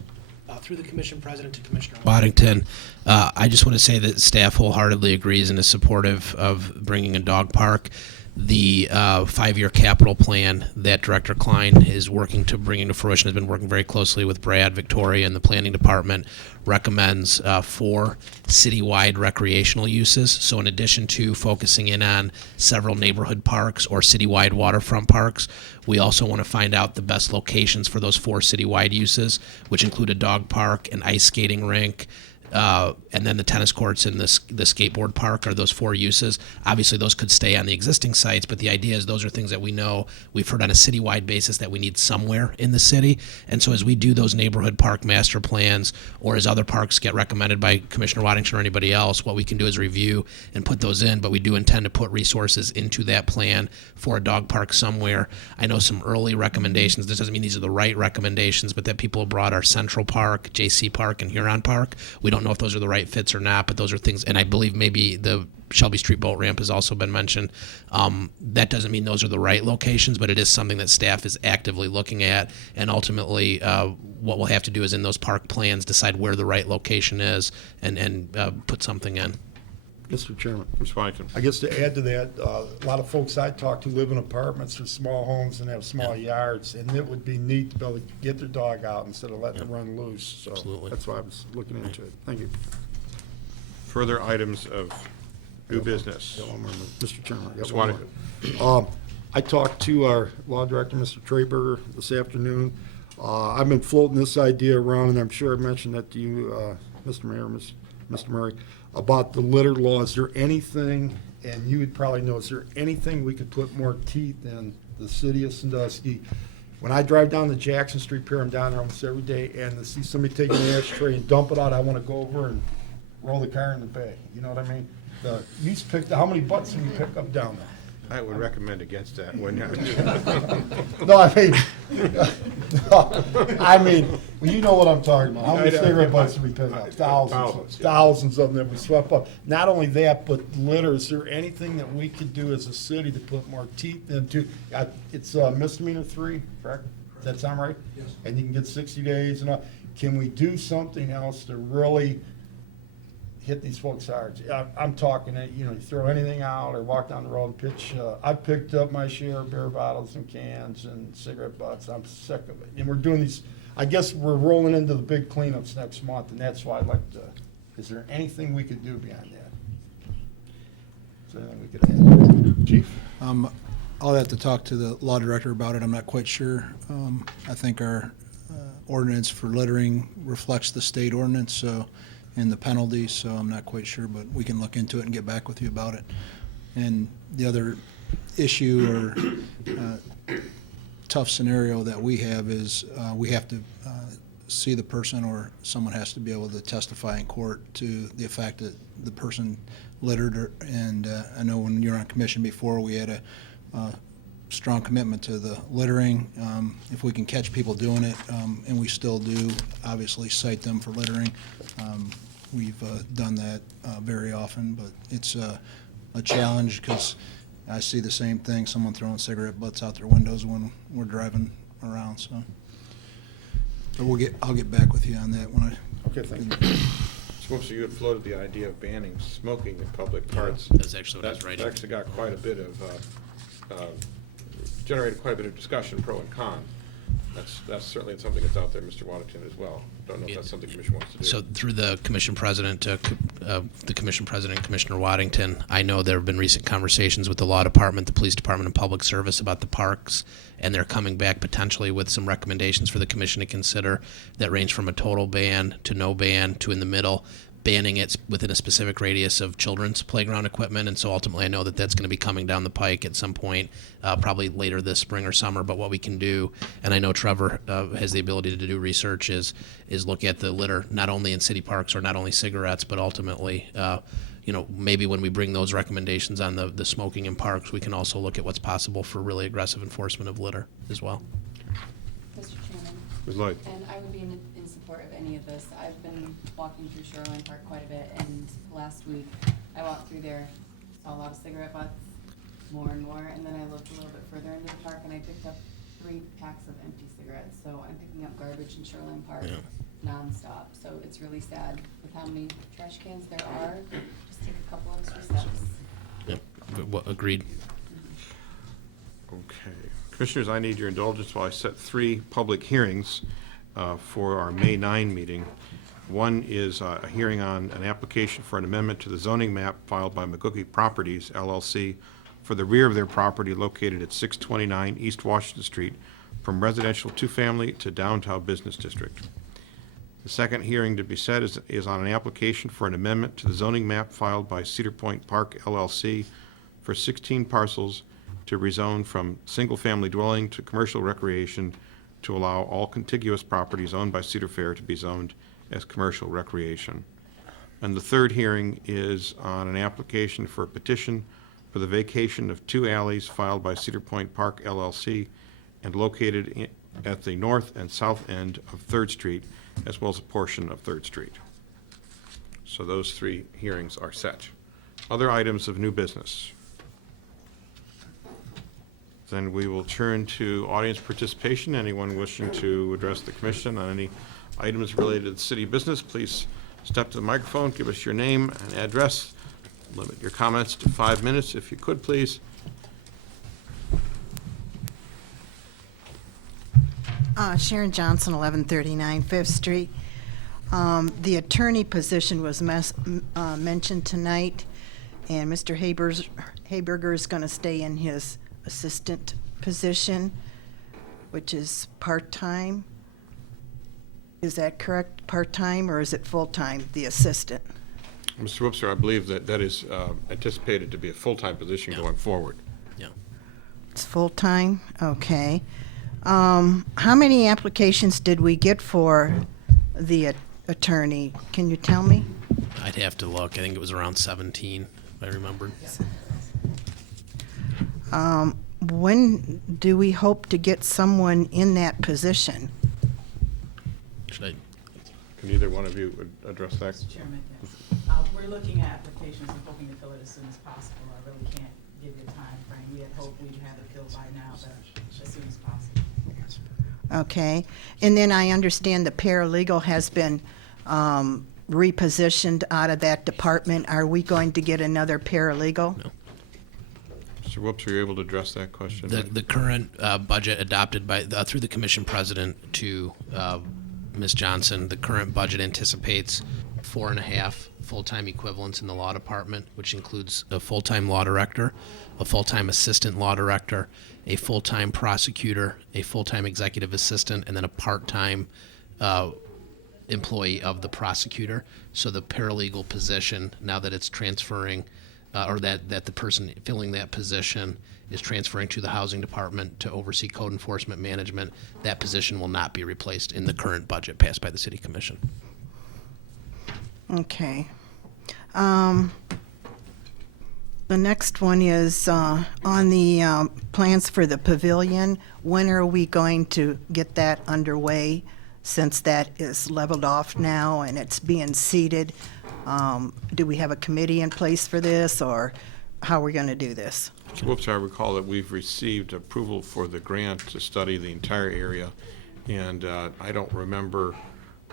Through the commission president to Commissioner Waddington, I just want to say that staff wholeheartedly agrees and is supportive of bringing a dog park. The 5-year capital plan that Director Klein is working to bring into fruition, has been working very closely with Brad, Victoria, and the planning department, recommends 4 citywide recreational uses. So in addition to focusing in on several neighborhood parks or citywide waterfront parks, we also want to find out the best locations for those 4 citywide uses, which include a dog park, an ice skating rink, and then the tennis courts and the skateboard park are those 4 uses. Obviously, those could stay on the existing sites, but the idea is those are things that we know we've heard on a citywide basis that we need somewhere in the city. And so as we do those neighborhood park master plans, or as other parks get recommended by Commissioner Waddington or anybody else, what we can do is review and put those in, but we do intend to put resources into that plan for a dog park somewhere. I know some early recommendations. This doesn't mean these are the right recommendations, but that people have brought are Central Park, JC Park, and Huron Park. We don't know if those are the right fits or not, but those are things, and I believe maybe the Shelby Street boat ramp has also been mentioned. That doesn't mean those are the right locations, but it is something that staff is actively looking at, and ultimately what we'll have to do is in those park plans decide where the right location is and put something in. Mr. Chairman. Mr. Waddington. I guess to add to that, a lot of folks I talk to live in apartments or small homes and have small yards, and it would be neat to be able to get their dog out instead of letting it run loose. So Absolutely. that's why I was looking into it. Thank you. Further items of new business? Yeah, one more minute. Mr. Chairman. I got Mr. one more. Waddington. I talked to our law director, Mr. Traberger, this afternoon. I've been floating this idea around, and I'm sure I mentioned that to you, Mr. Mayor, Mr. Murray, about the litter law. Is there anything, and you would probably know, is there anything we could put more teeth in the city of Sandusky? When I drive down the Jackson Street Pier, I'm down there almost every day, and to see somebody take an ashtray and dump it out, I want to go over and roll the car in the bay. You know what I mean? You used to pick, how many butts do you pick up down there? I would recommend against that, wouldn't you? No, I mean, well, you know what I'm talking about. How many cigarette butts do we pick up? Thousands of them that we swept up. Not only that, but litter. Is there anything that we could do as a city to put more teeth into? It's misdemeanor 3, correct? Does that sound right? Yes. And you can get 60 days and all. Can we do something else to really hit these folks hard? I'm talking that, you throw anything out or walk down the road and pitch. I've picked up my share of beer bottles and cans and cigarette butts. I'm sick of it. And we're doing these, I guess we're rolling into the big cleanups next month, and that's why I'd like to, is there anything we could do beyond that? Is there anything we could add? Chief? I'll have to talk to the law director about it. I'm not quite sure. I think our ordinance for littering reflects the state ordinance, so, and the penalties, so I'm not quite sure, but we can look into it and get back with you about it. And the other issue or tough scenario that we have is we have to see the person, or someone has to be able to testify in court to the fact that the person littered. And I know when you were on commission before, we had a strong commitment to the littering. If we can catch people doing it, and we still do, obviously cite them for littering. We've done that very often, but it's a challenge because I see the same thing, someone throwing cigarette butts out their windows when we're driving around, so. But I'll get back with you on that when I. Okay, thank you. So you had floated the idea of banning smoking in public parts. That's actually what I was writing. That actually got quite a bit of, generated quite a bit of discussion, pro and con. That's certainly something that's out there, Mr. Waddington, as well. Don't know if that's something the commission wants to do. So through the commission president, Commissioner Waddington, I know there have been recent conversations with the law department, the police department, and public service about the parks, and they're coming back potentially with some recommendations for the commission to consider that range from a total ban to no ban to in the middle, banning it within a specific radius of children's playground equipment. And so ultimately I know that that's going to be coming down the pike at some point, probably later this spring or summer. But what we can do, and I know Trevor has the ability to do research, is look at the litter not only in city parks or not only cigarettes, but ultimately maybe when we bring those recommendations on the smoking in parks, we can also look at what's possible for really aggressive enforcement of litter as well. Mr. Chairman. Ms. Lloyd. And I would be in support of any of this. I've been walking through Shoreline Park quite a bit, and last week I walked through there, saw a lot of cigarette butts, more and more, and then I looked a little bit further into the park and I picked up 3 packs of empty cigarettes. So I'm picking up garbage in Shoreline Park nonstop. So it's really sad with how many trash cans there are. Just take a couple extra steps. Yep. Agreed. Okay. Commissioners, I need your indulgence while I set 3 public hearings for our May 9 meeting. One is a hearing on an application for an amendment to the zoning map filed by McCookie Properties, LLC, for the rear of their property located at 629 East Washington Street from residential 2-family to downtown business district. The second hearing to be set is on an application for an amendment to the zoning map filed by Cedar Point Park, LLC, for 16 parcels to rezone from single-family dwelling to commercial recreation to allow all contiguous properties owned by Cedar Fair to be zoned as commercial recreation. And the third hearing is on an application for a petition for the vacation of 2 alleys filed by Cedar Point Park, LLC, and located at the north and south end of 3rd Street, as well as a portion of 3rd Street. So those 3 hearings are set. Other items of new business. Then we will turn to audience participation. Anyone wishing to address the commission on any items related to city business, please step to the microphone, give us your name and address. Limit your comments to 5 minutes, if you could, please. Sharon Johnson, 1139 5th Street. The attorney position was mentioned tonight, and Mr. Haberger is going to stay in his assistant position, which is part-time. Is that correct, part-time, or is it full-time, the assistant? Mr. Wipser, I believe that is anticipated to be a full-time position going forward. Yeah. It's full-time, okay. How many applications did we get for the attorney? Can you tell me? I'd have to look. I think it was around 17, if I remembered. When do we hope to get someone in that position? Should I? Can either one of you address that? Mr. Chairman, yes. We're looking at applications and hoping to fill it as soon as possible. I really can't give you a time frame. We had hoped we'd have it filled by now, but as soon as possible. Okay, and then I understand the paralegal has been repositioned out of that department. Are we going to get another paralegal? No. Mr. Whoops, are you able to address that question? The current budget adopted by through the commission president to Ms. Johnson, the current budget anticipates 4.5 full-time equivalents in the law department, which includes a full-time law director, a full-time assistant law director, a full-time prosecutor, a full-time executive assistant, and then a part-time employee of the prosecutor. So the paralegal position, now that it's transferring or that the person filling that position is transferring to the housing department to oversee code enforcement management, that position will not be replaced in the current budget passed by the city commission. Okay. The next one is on the plans for the pavilion. When are we going to get that underway, since that is leveled off now and it's being seeded? Do we have a committee in place for this, or how are we going to do this? Mr. Whoops, I recall that we've received approval for the grant to study the entire area, and I don't remember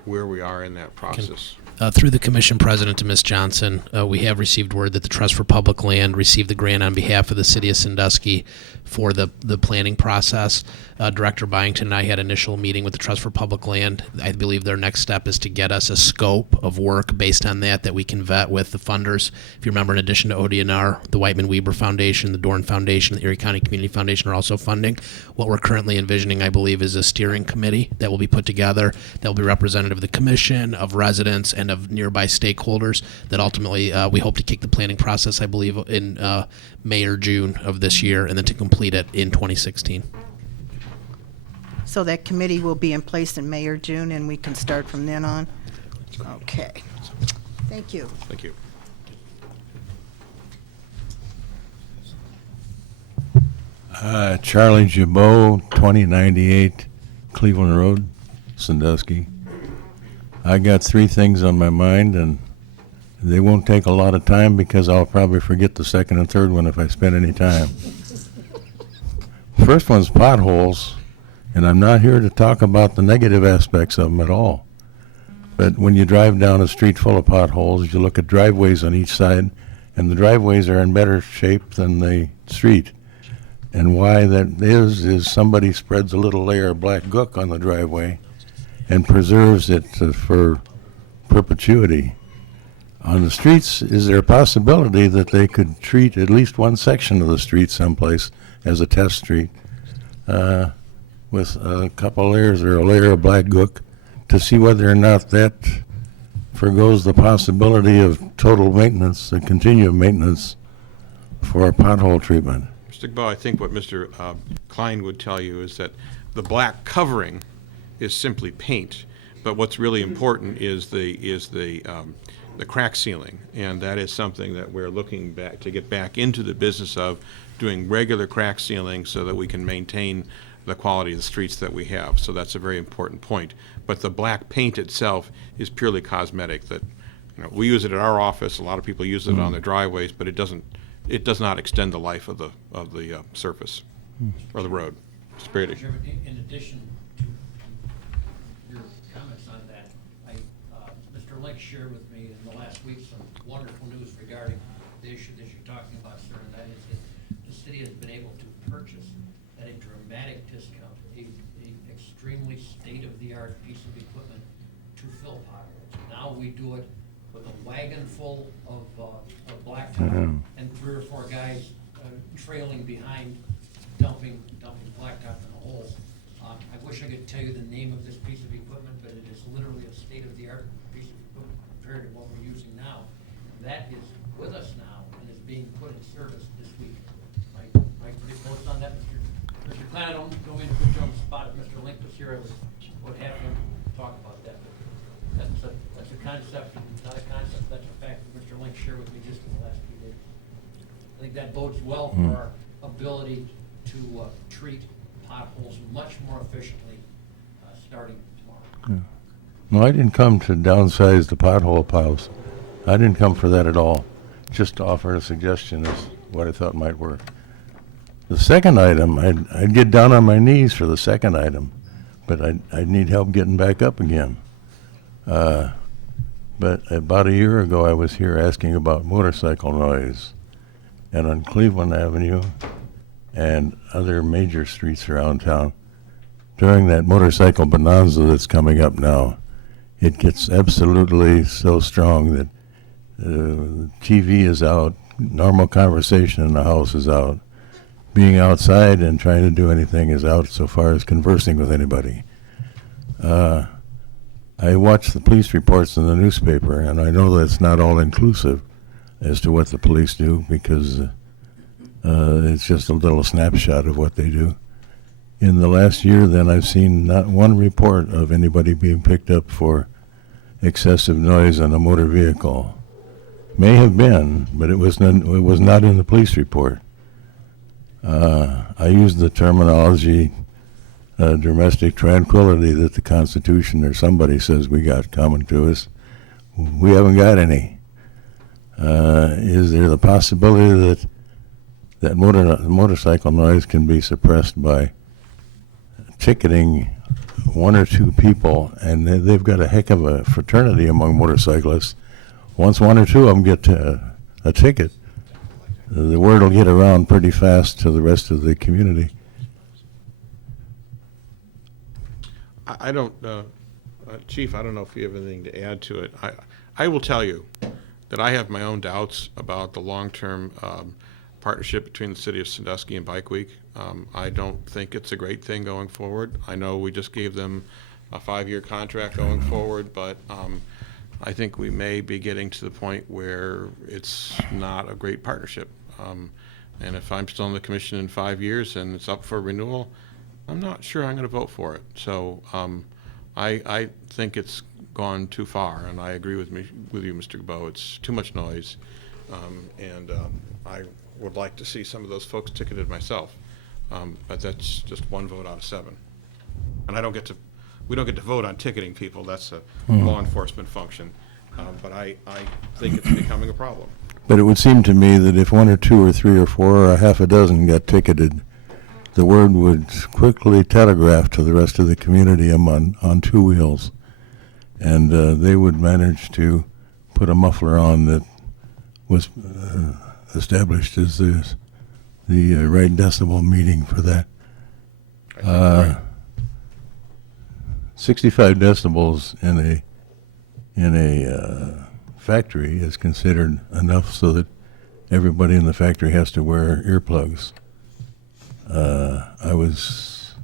where we are in that process. Through the commission president to Ms. Johnson, we have received word that the Trust for Public Land received the grant on behalf of the city of Sandusky for the planning process. Director Byington and I had an initial meeting with the Trust for Public Land. I believe their next step is to get us a scope of work based on that we can vet with the funders. If you remember, in addition to ODNR, the Whiteman Weber Foundation, the Dorn Foundation, the Erie County Community Foundation are also funding. What we're currently envisioning, I believe, is a steering committee that will be put together that will be representative of the commission, of residents, and of nearby stakeholders that ultimately we hope to kick the planning process, I believe, in May or June of this year, and then to complete it in 2016. So that committee will be in place in May or June, and we can start from then on? Okay. Thank you. Thank you. Charlie Jabot, 2098 Cleveland Road, Sandusky. I got three things on my mind, and they won't take a lot of time because I'll probably forget the second and third one if I spend any time. First one's potholes, and I'm not here to talk about the negative aspects of them at all. But when you drive down a street full of potholes, you look at driveways on each side, and the driveways are in better shape than the street. And why that is somebody spreads a little layer of black gook on the driveway and preserves it for perpetuity. On the streets, is there a possibility that they could treat at least one section of the street someplace as a test street with a couple layers or a layer of black gook to see whether or not that forgoes the possibility of total maintenance and continued maintenance for pothole treatment? Mr. Gbo, I think what Mr. Klein would tell you is that the black covering is simply paint, but what's really important is the crack sealing, and that is something that we're looking back to get back into the business of doing regular crack sealing so that we can maintain the quality of the streets that we have. So that's a very important point. But the black paint itself is purely cosmetic. That, you know, we use it at our office. A lot of people use it on their driveways, but it does not extend the life of the surface or the road. Mr. Brady. In addition to your comments on that, Mr. Link shared with me in the last week some wonderful news regarding the issue that you're talking about, sir, and that is that the city has been able to purchase at a dramatic discount a extremely state-of-the-art piece of equipment to fill potholes. Now we do it with a wagon full of blacktop and 3 or 4 guys trailing behind, dumping blacktop in the holes. I wish I could tell you the name of this piece of equipment, but it is literally a state-of-the-art piece of equipment compared to what we're using now. That is with us now and is being put in service this week. Am I pretty close on that, Mr. Klein? I don't mean to put you on the spot. If Mr. Link was here, I would have him talk about that. But that's a concept, not a concept, that's a fact that Mr. Link shared with me just in the last few days. I think that bodes well for our ability to treat potholes much more efficiently starting tomorrow. No, I didn't come to downsize the pothole piles. I didn't come for that at all. Just to offer a suggestion as what I thought might work. The second item, I'd get down on my knees for the second item, but I'd need help getting back up again. But about a year ago, I was here asking about motorcycle noise. And on Cleveland Avenue and other major streets around town, during that motorcycle bonanza that's coming up now, it gets absolutely so strong that TV is out, normal conversation in the house is out. Being outside and trying to do anything is out so far as conversing with anybody. I watch the police reports in the newspaper, and I know that it's not all inclusive. as to what the police do, because it's just a little snapshot of what they do. In the last year, then, I've seen not one report of anybody being picked up for excessive noise on a motor vehicle. May have been, but it was not in the police report. I use the terminology domestic tranquility that the Constitution or somebody says we got coming to us. We haven't got any. Is there the possibility that motorcycle noise can be suppressed by ticketing one or two people, and they've got a heck of a fraternity among motorcyclists. Once one or two of them get a ticket, the word will get around pretty fast to the rest of the community. I don't, Chief, I don't know if you have anything to add to it. I will tell you that I have my own doubts about the long-term partnership between the city of Sandusky and Bike Week. I don't think it's a great thing going forward. I know we just gave them a 5-year contract going forward, but I think we may be getting to the point where it's not a great partnership. And if I'm still on the commission in 5 years and it's up for renewal, I'm not sure I'm going to vote for it. So I think it's gone too far, and I agree with you, Mr. Gabo. It's too much noise, and I would like to see some of those folks ticketed myself. But that's just one vote out of 7. And we don't get to vote on ticketing people. That's a law enforcement function. But I think it's becoming a problem. But it would seem to me that if 1 or 2 or 3 or 4 or a half a dozen got ticketed, the word would quickly telegraph to the rest of the community on 2 wheels. And they would manage to put a muffler on that was established as the right decibel meeting for that. 65 decibels in a factory is considered enough so that everybody in the factory has to wear earplugs. I was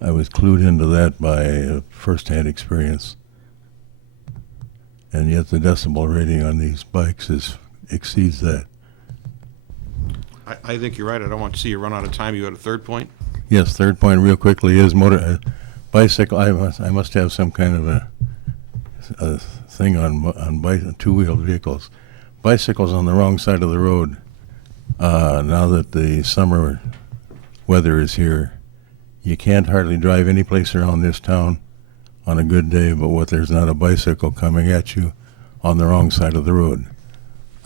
clued into that by first-hand experience, and yet the decibel rating on these bikes exceeds that. I think you're right. I don't want to see you run out of time. You had a third point? Yes, third point real quickly is bicycle. I must have some kind of a thing on two-wheeled vehicles. Bicycles on the wrong side of the road. Now that the summer weather is here, you can't hardly drive any place around this town on a good day but what there's not a bicycle coming at you on the wrong side of the road.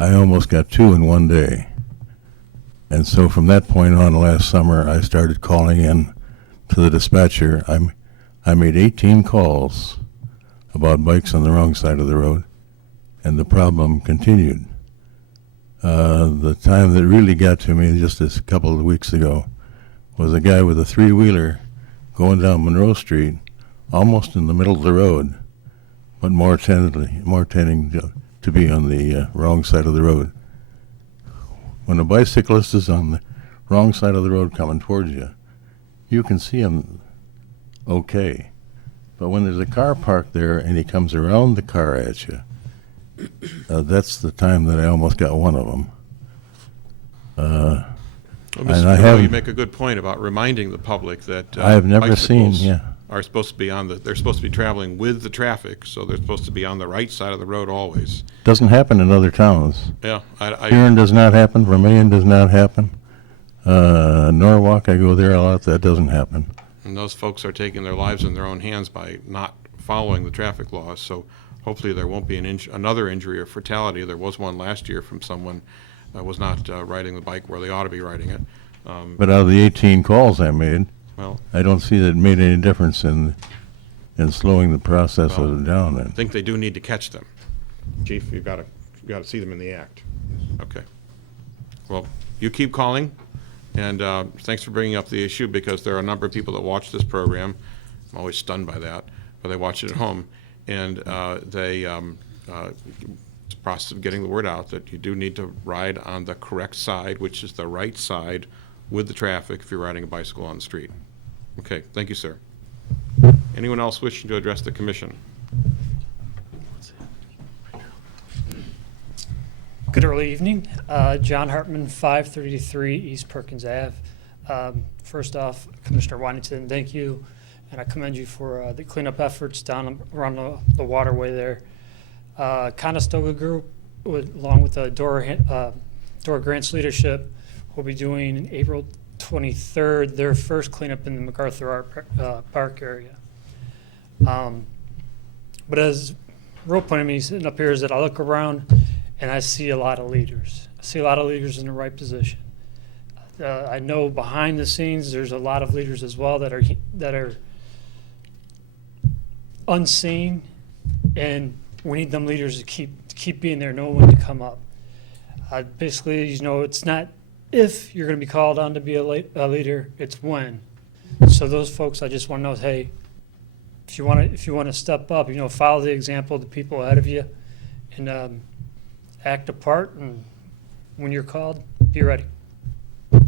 I almost got 2 in one day. And so from that point on last summer, I started calling in to the dispatcher. I made 18 calls about bikes on the wrong side of the road, and the problem continued. The time that really got to me just a couple of weeks ago was a guy with a 3-wheeler going down Monroe Street, almost in the middle of the road, but more tending to be on the wrong side of the road. When a bicyclist is on the wrong side of the road coming towards you, you can see him okay. But when there's a car parked there and he comes around the car at you, that's the time that I almost got one of them. Well, And Mr. I Gabo, haven't- you make a good point about reminding the public that I have never seen, bicycles yeah. are supposed to be they're supposed to be traveling with the traffic, so they're supposed to be on the right side of the road always. Doesn't happen in other towns. Yeah, Huron does not happen. Vermillion does not happen. Norwalk, I go there a lot. That doesn't happen. And those folks are taking their lives in their own hands by not following the traffic laws. So hopefully there won't be another injury or fatality. There was one last year from someone that was not riding the bike where they ought to be riding it. But out of the 18 calls I made, Well- I don't see that it made any difference in slowing the process of it down. I think they do need to catch them. Chief, you've got to see them in the act. Okay. Well, you keep calling, and thanks for bringing up the issue, because there are a number of people that watch this program. I'm always stunned by that, but they watch it at home, and it's a process of getting the word out that you do need to ride on the correct side, which is the right side with the traffic if you're riding a bicycle on the street. Okay, thank you, sir. Anyone else wishing to address the commission? Good early evening. John Hartman, 533 East Perkins Ave. First off, Commissioner Wantington, thank you, and I commend you for the cleanup efforts down around the waterway there. Conestoga Group, along with Dora Grant's leadership, will be doing April 23rd their first cleanup in the MacArthur Art Park area. But as real point of me sitting up here is that I look around and I see a lot of leaders. I see a lot of leaders in the right position. I know behind the scenes there's a lot of leaders as well that are unseen, and we need them leaders to keep being there, know when to come up. Basically, it's not if you're going to be called on to be a leader, it's when. So those folks, I just want to know, hey, if you want to step up, follow the example of the people ahead of you, and act a part. And when you're called, be ready.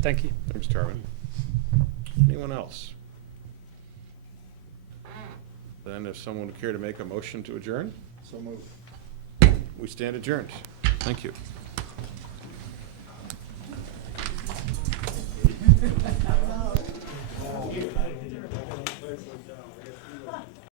Thank you. Thanks, Tarvin. Anyone else? Then if someone would care to make a motion to adjourn? So moved. We stand adjourned. Thank you.